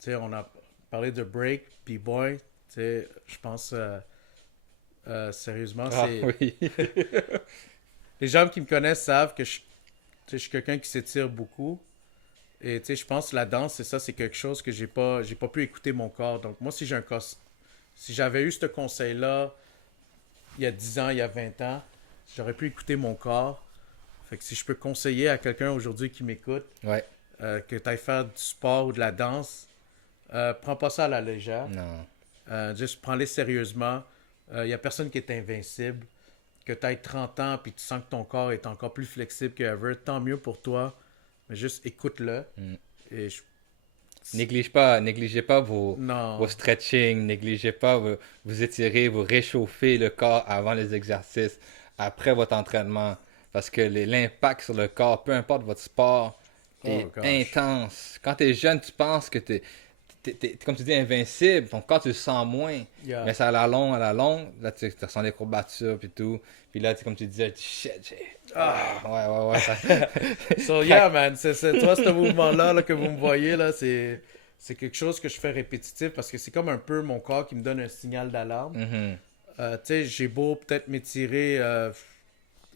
sais, on a parlé de break, puis boy, tu sais, je pense, sérieusement, c'est... Oui. Les gens qui me connaissent savent que je suis quelqu'un qui s'étire beaucoup. Et tu sais, je pense que la danse, c'est ça, c'est quelque chose que j'ai pas pu écouter mon corps. Donc moi, si j'avais eu ce conseil-là il y a 10 ans, il y a 20 ans, j'aurais pu écouter mon corps. Fait que si je peux conseiller à quelqu'un aujourd'hui qui m'écoute, Ouais. que tu ailles faire du sport ou de la danse, prends pas ça à la légère. Non. Juste prends-les sérieusement. Il n'y a personne qui est invincible. Que tu aies 30 ans puis tu sens que ton corps est encore plus flexible qu'ever, tant mieux pour toi. Mais juste écoute-le. Et Négligez pas Non. vos stretching, négligez pas vous étirer, vous réchauffer le corps avant les exercices, après votre entraînement. Parce que l'impact sur le corps, peu importe votre sport, est gosh. intense. Quand tu es jeune, tu penses que t'es, comme tu dis, invincible. Ton corps, tu le sens moins. Yeah. Mais c'est à la longue, là, tu ressens des courbatures et tout. Puis là, comme tu disais, shit, ouais. So yeah, man, c'est toi, ce mouvement-là là, que vous me voyez, là, c'est quelque chose que je fais répétitif parce que c'est comme un peu mon corps qui me donne un signal d'alarme. Mhm. Tu sais, j'ai beau peut-être m'étirer,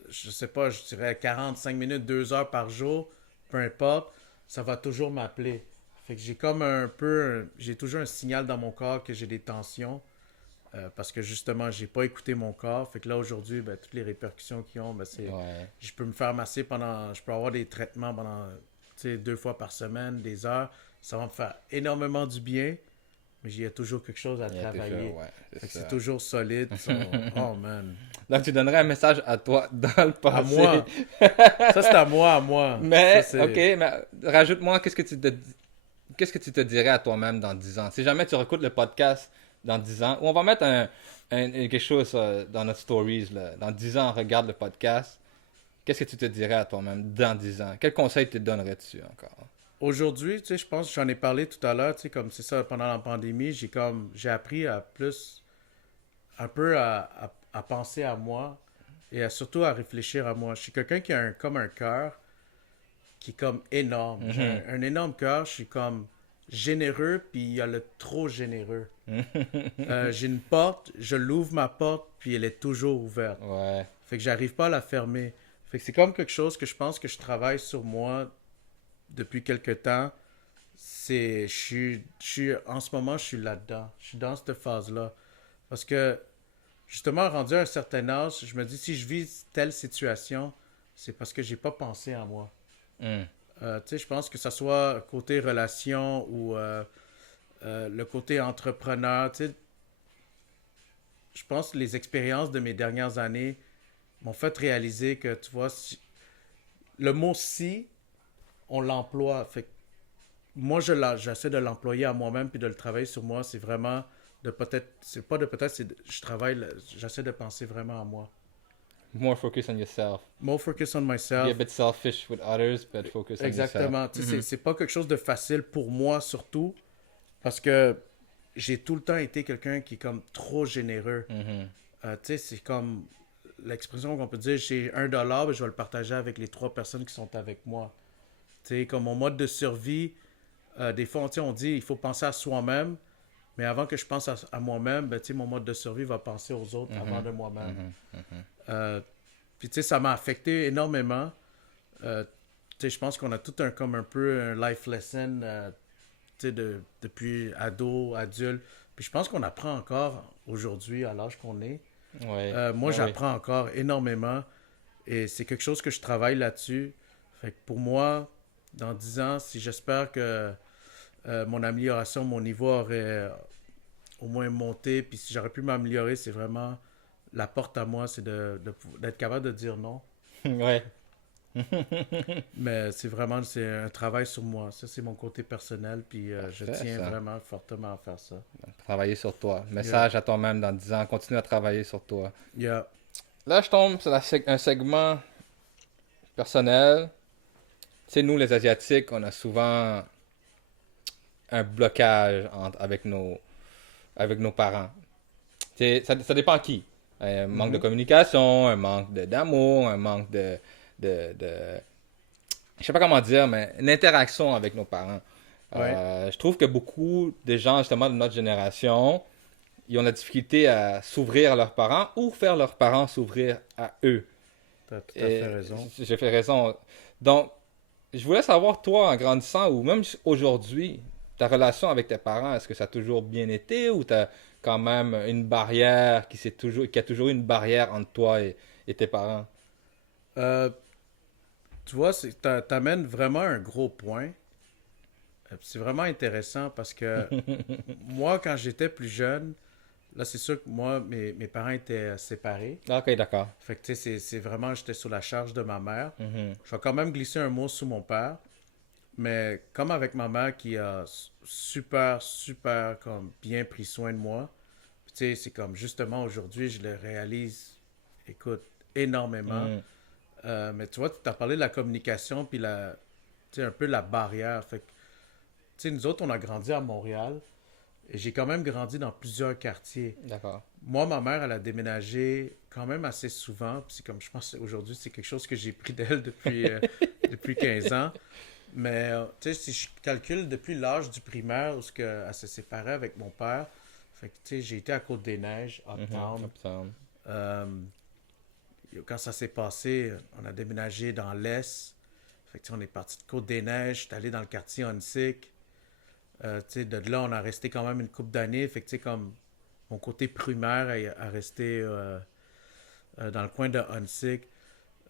je sais pas, je dirais 45 minutes, 2 heures par jour, peu importe, ça va toujours m'appeler. Fait que j'ai comme j'ai toujours un signal dans mon corps que j'ai des tensions. Parce que justement, j'ai pas écouté mon corps. Fait que là, aujourd'hui, ben, toutes les répercussions qu'ils ont, ben, c'est... Ouais. Je peux me faire masser je peux avoir des traitements pendant, 2 fois par semaine, des heures. Ça va me faire énormément du bien, mais il y a toujours quelque chose à travailler. Toujours, ouais, Fait que ça. c'est toujours solide. Oh, man. Donc, tu donnerais un message à toi dans le passé. À moi. Ça, c'est à moi. Mais, Ça, ok, mais rajoute-moi, qu'est-ce que tu te dirais à toi-même dans 10 ans? Si jamais tu réécoutes le podcast dans 10 ans, ou on va mettre quelque chose dans notre stories, là. Dans 10 ans, on regarde le podcast. Qu'est-ce que tu te dirais à toi-même dans 10 ans? Quel conseil te donnerais-tu encore? Aujourd'hui, tu sais, je pense que j'en ai parlé tout à l'heure, tu sais, comme c'est ça, pendant la pandémie, j'ai appris à plus, un peu à penser à moi et surtout à réfléchir à moi. Je suis quelqu'un qui a comme un cœur qui est comme énorme. J'ai un énorme cœur, je suis comme généreux, puis il y a le trop généreux. J'ai une porte, je l'ouvre ma porte, puis elle est toujours ouverte. Ouais. Fait que j'arrive pas à la fermer. Fait que c'est comme quelque chose que je pense que je travaille sur moi depuis quelque temps. En ce moment, je suis là-dedans. Je suis dans cette phase-là. Parce que, justement, rendu à un certain âge, je me dis, si je vis telle situation, c'est parce que j'ai pas pensé à moi. Mm. Tu sais, je pense que ça soit côté relation ou le côté entrepreneur. Tu sais, je pense que les expériences de mes dernières années m'ont fait réaliser que, tu vois, le mot « si », on l'emploie. Fait que moi, j'essaie de l'employer à moi-même puis de le travailler sur moi. C'est vraiment j'essaie de penser vraiment à moi. More focus on yourself. More focus on Be myself. a bit selfish with others, but focus on yourself. Exactement. Tu sais, c'est pas quelque chose de facile pour moi, surtout, parce que j'ai tout le temps été quelqu'un qui est comme trop généreux. Tu sais, c'est comme l'expression qu'on peut dire, j'ai $1, ben, je vais le partager avec les 3 personnes qui sont avec moi. Tu sais, comme mon mode de survie, des fois, tu sais, on dit il faut penser à soi-même, mais avant que je pense à moi-même, ben, tu sais, mon mode de survie va penser aux autres avant de moi-même. Euh, Puis, tu sais, ça m'a affecté énormément. Euh, Tu sais, je pense qu'on a tout comme un peu un life lesson, tu sais, depuis ado, adulte. Puis je pense qu'on apprend encore aujourd'hui, à l'âge qu'on est. Ouais. Moi, Ouais, ouais. j'apprends encore énormément et c'est quelque chose que je travaille là-dessus. Fait que pour moi, dans 10 ans, si j'espère que mon amélioration, mon niveau aurait au moins monté, puis si j'aurais pu m'améliorer, c'est vraiment la porte à moi, c'est d'être capable de dire non. Ouais. Mais c'est un travail sur moi. Ça, c'est mon côté personnel, puis je Parfait, tiens ça. vraiment fortement à faire ça. Travailler sur toi. Yeah. Message à toi-même dans 10 ans. Continue à travailler sur toi. Yeah. Là, je tombe sur un segment personnel. Tu sais, nous, les Asiatiques, on a souvent un blocage avec nos parents. Tu sais, ça dépend qui. Un manque de Mhm. communication, un manque d'amour, un manque je sais pas comment dire, mais une interaction avec nos parents. Ouais, Je trouve que beaucoup de gens, justement, de notre génération, ils ont la difficulté à s'ouvrir à leurs parents ou faire leurs parents s'ouvrir à eux. t'as tout à fait Et raison. j'ai fait raison. Donc, je voulais savoir, toi, en grandissant, ou même aujourd'hui, ta relation avec tes parents, est-ce que ça a toujours bien été ou tu as quand même une barrière qui a toujours eu une barrière entre toi et tes parents? Euh, Tu vois, t'amènes vraiment un gros point. C'est vraiment intéressant parce que moi, quand j'étais plus jeune, là, c'est sûr que moi, mes parents étaient séparés. Ok, d'accord. Fait que, tu sais, c'est vraiment, j'étais sous la charge de ma mère. Mhm. Je vais quand même glisser un mot sous mon père. Mais comme avec ma mère qui a super, super comme bien pris soin de moi, tu sais, c'est comme justement aujourd'hui, je le réalise, écoute, énormément. Mhm. Mais tu vois, tu as parlé de la communication, puis tu sais, un peu la barrière. Fait que, tu sais, nous autres, on a grandi à Montréal, et j'ai quand même grandi dans plusieurs quartiers. D'accord. Moi, ma mère, elle a déménagé quand même assez souvent, puis c'est comme, je pense, aujourd'hui, c'est quelque chose que j'ai pris d'elle depuis 15 ans. Mais, tu sais, si je calcule depuis l'âge du primaire où elle se séparait avec mon père, fait que, tu sais, j'ai été à Côte-des-Neiges, Mhm. Uptown. Uptown. Euh, Quand ça s'est passé, on a déménagé dans l'Est. Fait que, tu sais, on est parti de Côte-des-Neiges, j'étais allé dans le quartier Huntsic. Tu sais, de là, on a resté quand même une couple d'années. Fait que, tu sais, comme mon côté primaire a resté dans le coin de Huntsic.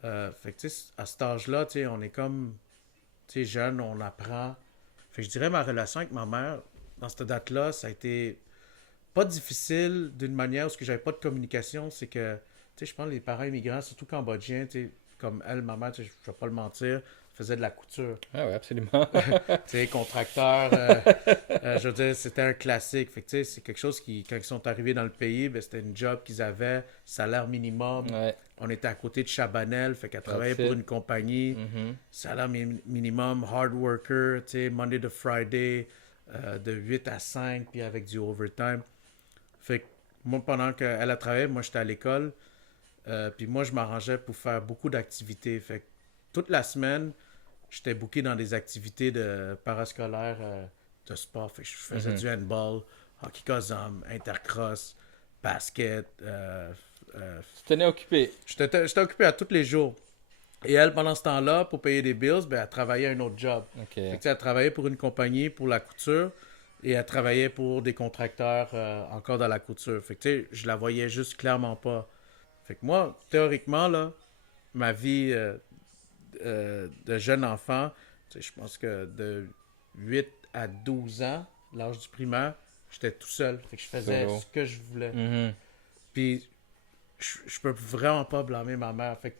Fait que, tu sais, à cet âge-là, tu sais, on est comme, tu sais, jeune, on apprend. Fait que je dirais ma relation avec ma mère, dans cette date-là, ça a été pas difficile d'une manière où j'avais pas de communication. C'est que, tu sais, je pense que les parents immigrants, surtout cambodgiens, tu sais, comme elle, ma mère, tu sais, je vais pas le mentir, faisait de la couture. Ah ouais, absolument. Tu sais, contracteur, je veux dire, c'était un classique. Fait que, tu sais, c'est quelque chose qui, quand ils sont arrivés dans le pays, ben, c'était une job qu'ils avaient, salaire minimum. Ouais, On était à côté de Chabanel, fait qu'elle that's travaillait pour it. une compagnie, Mhm. salaire minimum, hard worker, tu sais, Monday to Friday, de 8 à 5, puis avec du overtime. Fait que moi, pendant qu'elle a travaillé, moi, j'étais à l'école, puis moi, je m'arrangeais pour faire beaucoup d'activités. Fait que toute la semaine, j'étais booké dans des activités de parascolaires de sport. Fait que je faisais Mhm. du handball, hockey cosum, intercross, basket. Tu tenais occupé. J'étais occupé à tous les jours. Et elle, pendant ce temps-là, pour payer des bills, ben, elle travaillait un autre job. Ok. Fait que, tu sais, elle travaillait pour une compagnie pour la couture et elle travaillait pour des contracteurs encore dans la couture. Fait que, tu sais, je la voyais juste clairement pas. Fait que moi, théoriquement, là, ma vie de jeune enfant, tu sais, je pense que de 8 à 12 ans, l'âge du primaire, j'étais tout seul. Fait que je faisais Solo. ce que je voulais. Mhm. Puis je peux vraiment pas blâmer ma mère. Fait que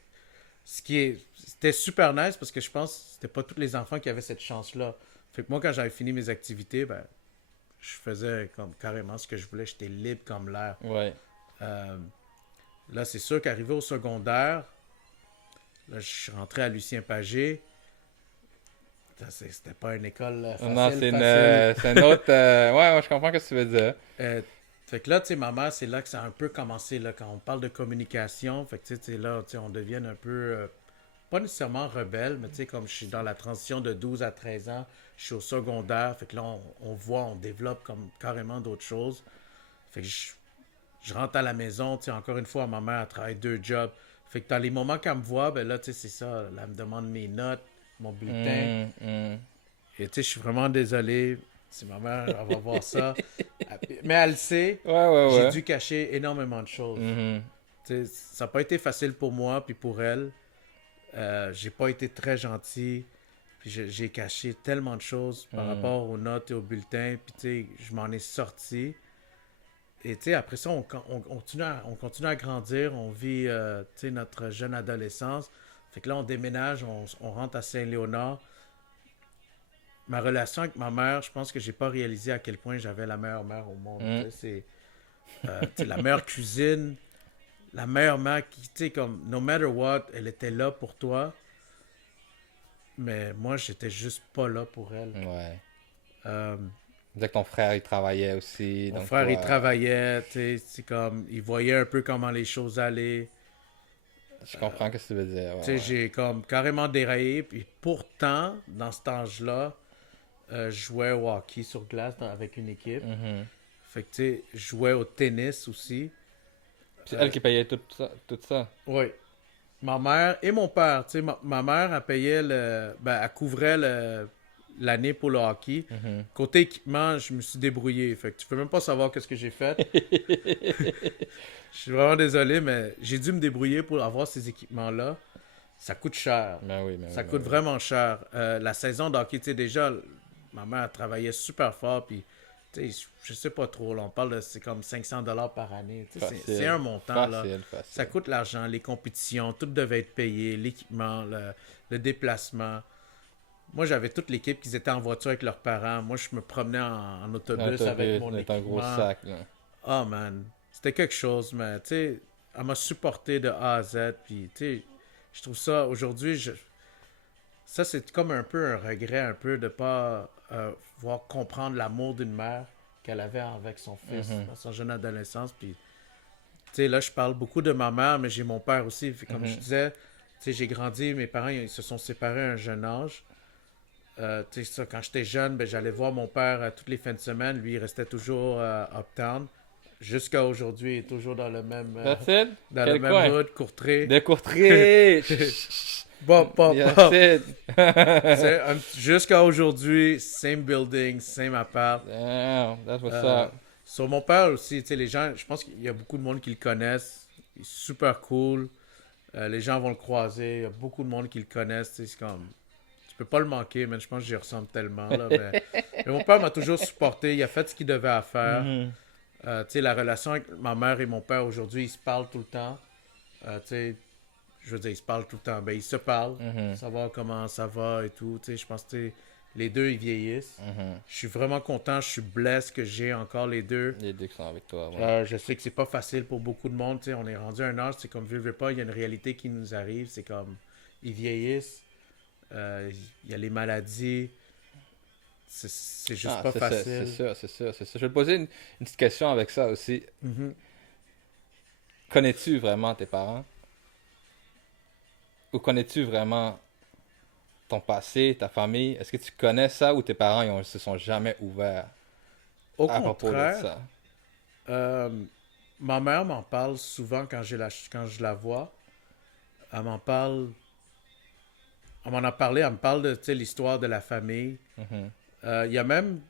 c'était super nice parce que je pense que c'était pas tous les enfants qui avaient cette chance-là. Fait que moi, quand j'avais fini mes activités, ben, je faisais comme carrément ce que je voulais. J'étais libre comme l'air. Ouais. Euh, Là, c'est sûr qu'arrivé au secondaire, là, je suis rentré à Lucien Pagé. C'était pas une école Non, facile, facile. c'est une autre. Ouais, ouais, je comprends ce que tu veux dire. Euh, Fait que là, tu sais, ma mère, c'est là que ça a un peu commencé, là, quand on parle de communication. Fait que, tu sais, là, tu sais, on devient un peu, pas nécessairement rebelle, mais tu sais, comme je suis dans la transition de 12 à 13 ans, je suis au secondaire. Fait que là, on voit, on développe comme carrément d'autres choses. Fait que je rentre à la maison, tu sais, encore une fois, ma mère, elle travaille 2 jobs. Fait que dans les moments qu'elle me voit, ben là, tu sais, c'est ça. Là, elle me demande mes notes, mon bulletin. Et tu sais, je suis vraiment désolé. Si ma mère, elle va voir ça. Mais elle le sait. Ouais, ouais, J'ai ouais. dû cacher énormément de choses. Mhm. Tu sais, ça n'a pas été facile pour moi, puis pour elle. J'ai pas été très gentil. Puis j'ai caché tellement de choses par rapport aux notes et aux bulletins. Puis tu sais, je m'en ai sorti. Et tu sais, après ça, on continue à grandir. On vit tu sais, notre jeune adolescence. Fait que là, on déménage, on rentre à Saint-Léonard. Ma relation avec ma mère, je pense que j'ai pas réalisé à quel point j'avais la meilleure mère au monde. Mm. Tu sais, tu sais, la meilleure cuisine, la meilleure mère qui, tu sais, comme, no matter what, elle était là pour toi. Mais moi, j'étais juste pas là pour elle. Ouais. Euh, Tu disais que ton frère, il travaillait aussi, Mon donc frère, il toi, travaillait, tu sais, c'est comme, il voyait un peu comment les choses allaient. je comprends ce que tu veux dire. Tu Ouais, sais, ouais. j'ai comme carrément déraillé. Puis pourtant, dans cet âge-là, je jouais au hockey sur glace avec une équipe. Mhm. Fait que, tu sais, je jouais au tennis aussi. C'est elle qui payait tout ça, tout ça. Oui. Ma mère et mon père, tu sais, ma mère, elle payait ben, elle couvrait l'année pour le hockey. Mhm. Côté équipement, je me suis débrouillé. Fait que tu peux même pas savoir qu'est-ce que j'ai fait. Je suis vraiment désolé, mais j'ai dû me débrouiller pour avoir ces équipements-là. Ça coûte cher. Ben oui, ben oui, Ça ben coûte oui. vraiment cher. La saison de hockey, tu sais, déjà, ma mère elle travaillait super fort, puis, tu sais, je sais pas trop, là, on parle de, c'est comme 500 $ par année. Tu sais, Facile. c'est un montant, là. Facile. Ça coûte l'argent, les compétitions, tout devait être payé, l'équipement, le déplacement. Moi, j'avais toute l'équipe qui étaient en voiture avec leurs parents. Moi, je me promenais en autobus avec mon C'est un gros équipement. sac, là. Oh man, c'était quelque chose, mais tu sais, elle m'a supporté de A à Z. Puis, tu sais, je trouve ça aujourd'hui, ça c'est comme un peu un regret, un peu de pas voir comprendre l'amour d'une mère qu'elle avait avec son fils dans son jeune adolescence. Puis, tu sais, là, je parle beaucoup de ma mère, mais j'ai mon père aussi. Puis, comme je disais, tu sais, j'ai grandi, mes parents ils se sont séparés à un jeune âge. Tu sais, ça, quand j'étais jeune, ben, j'allais voir mon père toutes les fins de semaine. Lui, il restait toujours uptown. Jusqu'à aujourd'hui, il est toujours dans le même, That's it? dans le Quel même coin? hood, Courtrai. De Courtrai! Bon, That's it! jusqu'à aujourd'hui, same building, same appart. Damn, that's what's Euh, up. Sur mon père aussi, tu sais, les gens, je pense qu'il y a beaucoup de monde qui le connaissent. Il est super cool. Les gens vont le croiser. Il y a beaucoup de monde qui le connaissent. Tu sais, c'est comme, tu peux pas le manquer, mais je pense que j'y ressemble tellement. Là, mais mon père m'a toujours supporté. Il a fait ce qu'il devait à faire. Mhm. Tu sais, la relation avec ma mère et mon père aujourd'hui, ils se parlent tout le temps. Tu sais, je veux dire, ils se parlent tout le temps. Ben, ils se parlent, savoir comment ça va et tout. Tu sais, je pense que tu sais, les deux, ils vieillissent. Je suis vraiment content, je suis blessé que j'ai encore les deux. Les deux qui sont avec toi, ouais. Je sais que c'est pas facile pour beaucoup de monde. Tu sais, on est rendu à un âge, c'est comme je veux pas, il y a une réalité qui nous arrive. C'est comme, ils vieillissent. Il y a les maladies. C'est juste Ah, pas c'est facile. c'est sûr. Je vais te poser une petite question avec ça aussi. Mhm. Connais-tu vraiment tes parents? Ou connais-tu vraiment ton passé, ta famille? Est-ce que tu connais ça ou tes parents se sont jamais ouverts Au à propos de contraire, ça? Euh, ma mère m'en parle souvent quand je la vois. Elle m'en parle. Elle m'en a parlé, elle me parle de tu sais, l'histoire de la famille. Mhm. Il y a même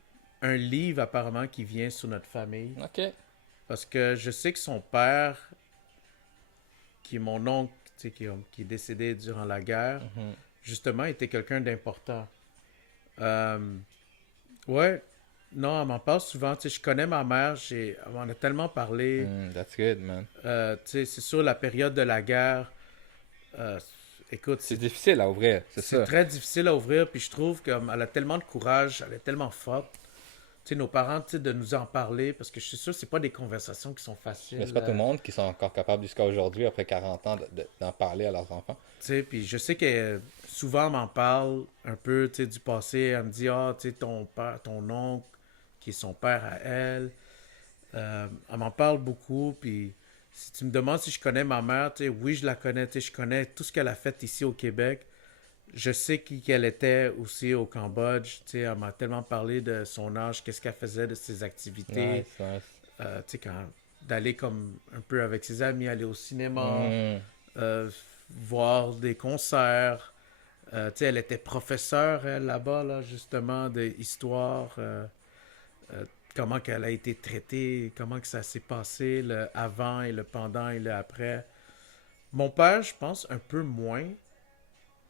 un livre apparemment qui vient sur notre famille. Ok. Parce que je sais que son père, qui est mon oncle, tu sais, qui est décédé durant la guerre, Mhm. justement, était quelqu'un d'important. Euh, ouais, non, elle m'en parle souvent. Tu sais, je connais ma mère, elle m'en a tellement parlé. That's good, man. Tu sais, c'est sûr, la période de la guerre, euh, écoute, C'est difficile à ouvrir, c'est c'est ça. très difficile à ouvrir, puis je trouve qu'elle a tellement de courage, elle est tellement forte. Tu sais, nos parents, tu sais, de nous en parler, parce que je suis sûr que c'est pas des conversations qui sont faciles. Mais c'est pas tout le monde qui sont encore capables jusqu'à aujourd'hui, après 40 ans, d'en parler à leurs enfants. Tu sais, puis je sais que souvent, elle m'en parle un peu, tu sais, du passé. Elle me dit, ah, tu sais, ton père, ton oncle, qui est son père à elle, Elle m'en parle beaucoup, puis si tu me demandes si je connais ma mère, tu sais, oui, je la connais, tu sais, je connais tout ce qu'elle a fait ici au Québec. Je sais qui qu'elle était aussi au Cambodge, tu sais, elle m'a tellement parlé de son âge, qu'est-ce qu'elle faisait, de ses activités, Nice, nice. tu sais, d'aller comme un peu avec ses amis, aller au cinéma, Mm. voir des concerts. Tu sais, elle était professeure, elle, là-bas, là, justement, d'histoire. Comment qu'elle a été traitée, comment que ça s'est passé, le avant et le pendant et le après. Mon père, je pense, un peu moins.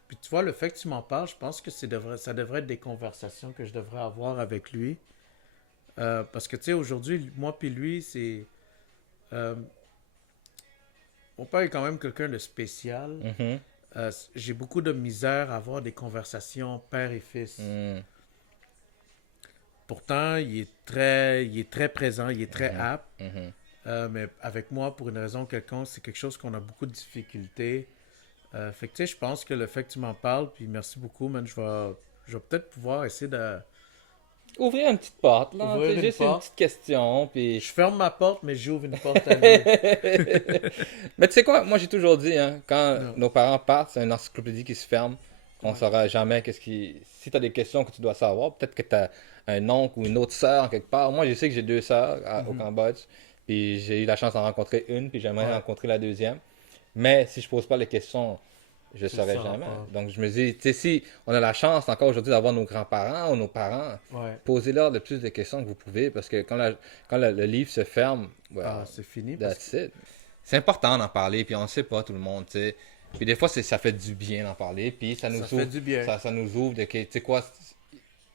Puis tu vois, le fait que tu m'en parles, je pense que ça devrait être des conversations que je devrais avoir avec lui. Parce que, tu sais, aujourd'hui, moi puis lui, c'est... euh, mon père est quand même quelqu'un de spécial. Mhm. J'ai beaucoup de misère à avoir des conversations père et fils. Mm. Pourtant, il est très présent, il est très Mhm. apte. Mhm. Mais avec moi, pour une raison quelconque, c'est quelque chose qu'on a beaucoup de difficultés. Fait que tu sais, je pense que le fait que tu m'en parles, puis merci beaucoup, man, je vais peut-être pouvoir essayer de Ouvrir une petite porte, là. Tu ouvrir sais, une juste une porte. petite question, puis... Je ferme ma porte, mais j'ouvre une porte à lui. Mais tu sais quoi, moi j'ai toujours dit, hein, quand Non. nos parents partent, c'est une encyclopédie qui se ferme, qu'on Ouais. saura jamais qu'est-ce qui... Si tu as des questions que tu dois savoir, peut-être que tu as un oncle ou une autre sœur quelque part. Moi, je sais que j'ai deux sœurs au Mhm. Cambodge, puis j'ai eu la chance d'en rencontrer une, puis j'aimerais Ouais. rencontrer la deuxième. Mais si je pose pas les questions, je ne Tu le saurais sauras jamais. pas. Donc je me dis, tu sais, si on a la chance encore aujourd'hui d'avoir nos grands-parents ou nos parents, Ouais. posez-leur le plus de questions que vous pouvez, parce que quand le livre se ferme, well, Ah, c'est fini parce que that's it. C'est important d'en parler, puis on ne sait pas tout le monde, tu sais. Puis des fois, ça fait du bien d'en parler, puis ça nous ça fait ouvre, du bien. ça nous ouvre de, tu sais quoi,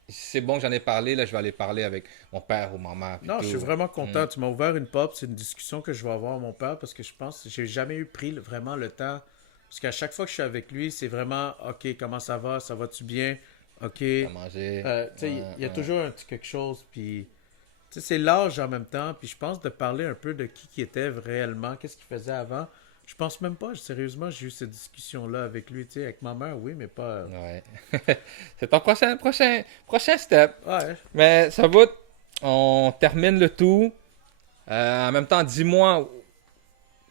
c'est bon que j'en ai parlé, là, je vais aller parler avec mon père ou ma mère, puis Non, je suis tout. vraiment Mm. content. Tu m'as ouvert une porte. C'est une discussion que je vais avoir avec mon père parce que je pense que j'ai jamais eu pris vraiment le temps. Parce qu'à chaque fois que je suis avec lui, c'est vraiment OK, comment ça va? Ça va-tu bien? OK. À manger. Tu sais, il y a toujours un petit quelque chose. Puis, tu sais, c'est l'âge en même temps. Puis, je pense de parler un peu de qui était réellement, qu'est-ce qu'il faisait avant. Je pense même pas, sérieusement, j'ai eu cette discussion-là avec lui. Tu sais, avec ma mère, oui, mais pas. Ouais. C'est ton prochain step. Ouais. Mais ça va, on termine le tout. En même temps, dis-moi,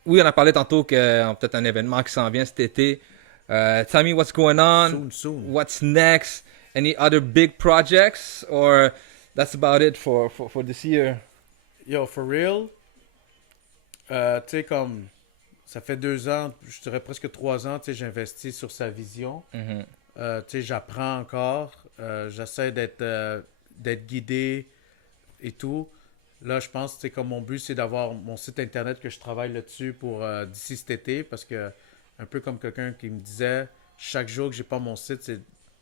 oui, on a parlé tantôt que peut-être un événement qui s'en vient cet été. Tell me what's going on, Soon, soon. what's next, any other big projects, or that's about it for this year. Yo, for real, tu sais, comme ça fait 2 ans, je dirais presque 3 ans, tu sais, j'investis sur sa vision. Mhm. Tu sais, j'apprends encore. J'essaie d'être guidé et tout. Là, je pense, tu sais, comme mon but, c'est d'avoir mon site internet que je travaille là-dessus pour d'ici cet été, parce que un peu comme quelqu'un qui me disait, chaque jour que j'ai pas mon site,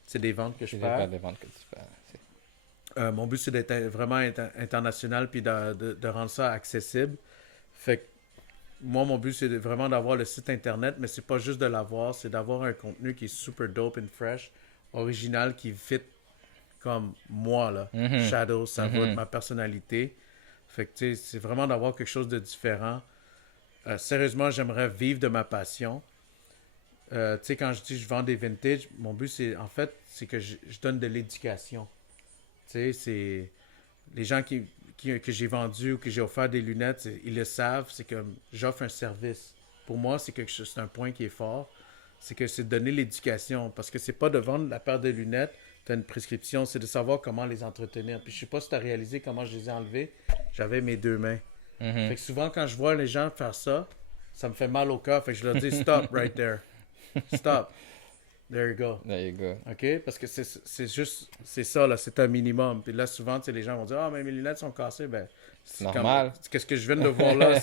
c'est des ventes que je C'est des perds. des ventes que tu fais. Mon but, c'est d'être vraiment international puis de rendre ça accessible. Fait que moi, mon but, c'est vraiment d'avoir le site internet, mais c'est pas juste de l'avoir, c'est d'avoir un contenu qui est super dope and fresh, original, qui fit comme moi, là. Mhm. Shadow, ça va de Mhm. ma personnalité. Fait que, tu sais, c'est vraiment d'avoir quelque chose de différent. Sérieusement, j'aimerais vivre de ma passion. Tu sais, quand je dis je vends des vintage, mon but, c'est, en fait, c'est que je donne de l'éducation. Tu sais, c'est les gens que j'ai vendus ou que j'ai offert des lunettes, ils le savent, c'est que j'offre un service. Pour moi, c'est un point qui est fort. C'est que c'est de donner l'éducation. Parce que c'est pas de vendre la paire de lunettes, tu as une prescription, c'est de savoir comment les entretenir. Puis je sais pas si tu as réalisé comment je les ai enlevés. J'avais mes 2 mains. Fait Mhm. que souvent, quand je vois les gens faire ça, ça me fait mal au cœur. Fait que je leur dis stop right there. Stop. There you go. There you go. OK? Parce que c'est juste, c'est ça, là, c'est un minimum. Puis là, souvent, tu sais, les gens vont dire, ah, mais mes lunettes sont cassées. Ben, C'est comme, normal. qu'est-ce que je viens de voir là,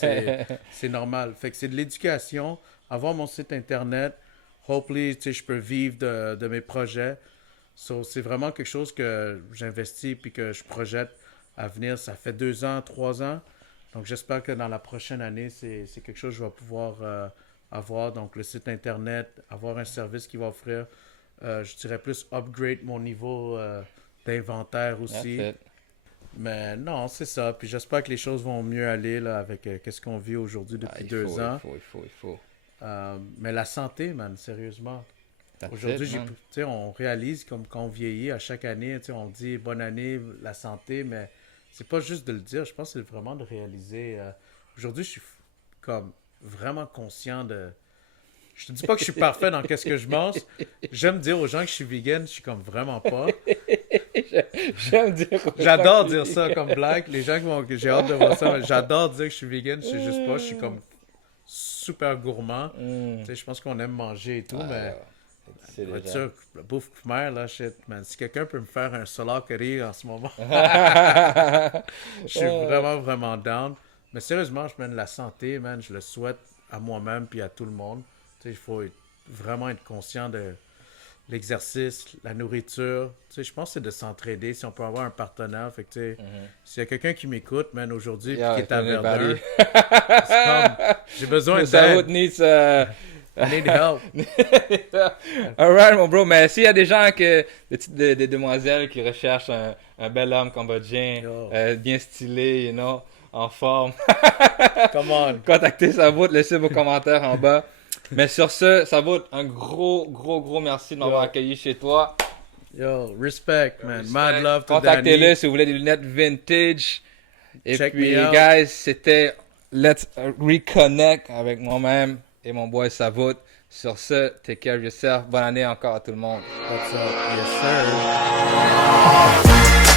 c'est normal. Fait que c'est de l'éducation, avoir mon site internet, hopefully, tu sais, je peux vivre de mes projets. So, c'est vraiment quelque chose que j'investis puis que je projette à venir. Ça fait 2 ans, 3 ans. Donc, j'espère que dans la prochaine année, c'est quelque chose que je vais pouvoir avoir. Donc, le site internet, avoir un service qui va offrir, je dirais plus upgrade mon niveau d'inventaire That's aussi. it. Mais non, c'est ça. Puis j'espère que les choses vont mieux aller là, avec qu'est-ce qu'on vit aujourd'hui Ah, depuis il deux faut, il ans. faut, il faut, il faut. Mais la santé, man, sérieusement. That's Aujourd'hui, it, man. tu sais, on réalise comme quand on vieillit à chaque année, tu sais, on dit bonne année, la santé, mais c'est pas juste de le dire, je pense que c'est vraiment de réaliser. Aujourd'hui, je suis comme vraiment conscient de. Je te dis pas que je suis parfait dans qu'est-ce que je mange. J'aime dire aux gens que je suis vegan, je suis comme vraiment pas. J'aime dire J'adore dire ça comme blague. Les gens qui vont, j'ai hâte de voir ça, mais j'adore dire que je suis vegan, je sais juste pas, je suis comme super gourmand. Tu sais, je pense qu'on aime manger et tout, mais c'est la déjà. nourriture, la bouffe khmer, là, shit, man. Si quelqu'un peut me faire un salad curry en ce moment, je suis vraiment, vraiment down. Mais sérieusement, je mène la santé, man, je le souhaite à moi-même puis à tout le monde. Tu sais, il faut vraiment être conscient de l'exercice, la nourriture. Tu sais, je pense que c'est de s'entraider. Si on peut avoir un partenaire, fait que, tu sais, s'il y a quelqu'un qui m'écoute, man, aujourd'hui, puis Yeah, qui est à everybody. Verdun, c'est comme, j'ai besoin Ça d'aide. needs, I need help. Alright, mon bro. Mais s'il y a des gens, des demoiselles qui recherchent un bel homme cambodgien, Yo. bien stylé, you know, en forme, Come on. contactez Savout, laissez vos commentaires en bas. Mais sur ce, Savout, un gros merci de m'avoir Yo. accueilli chez toi. Yo, respect, man. Mad love to Contactez-le Danny. si vous voulez des lunettes vintage. Et Check puis, me out. guys, c'était Let's Reconnect avec moi-même et mon boy Savout. Sur ce, take care of yourself. Bonne année encore à tout le monde. What's up? Yes, sir.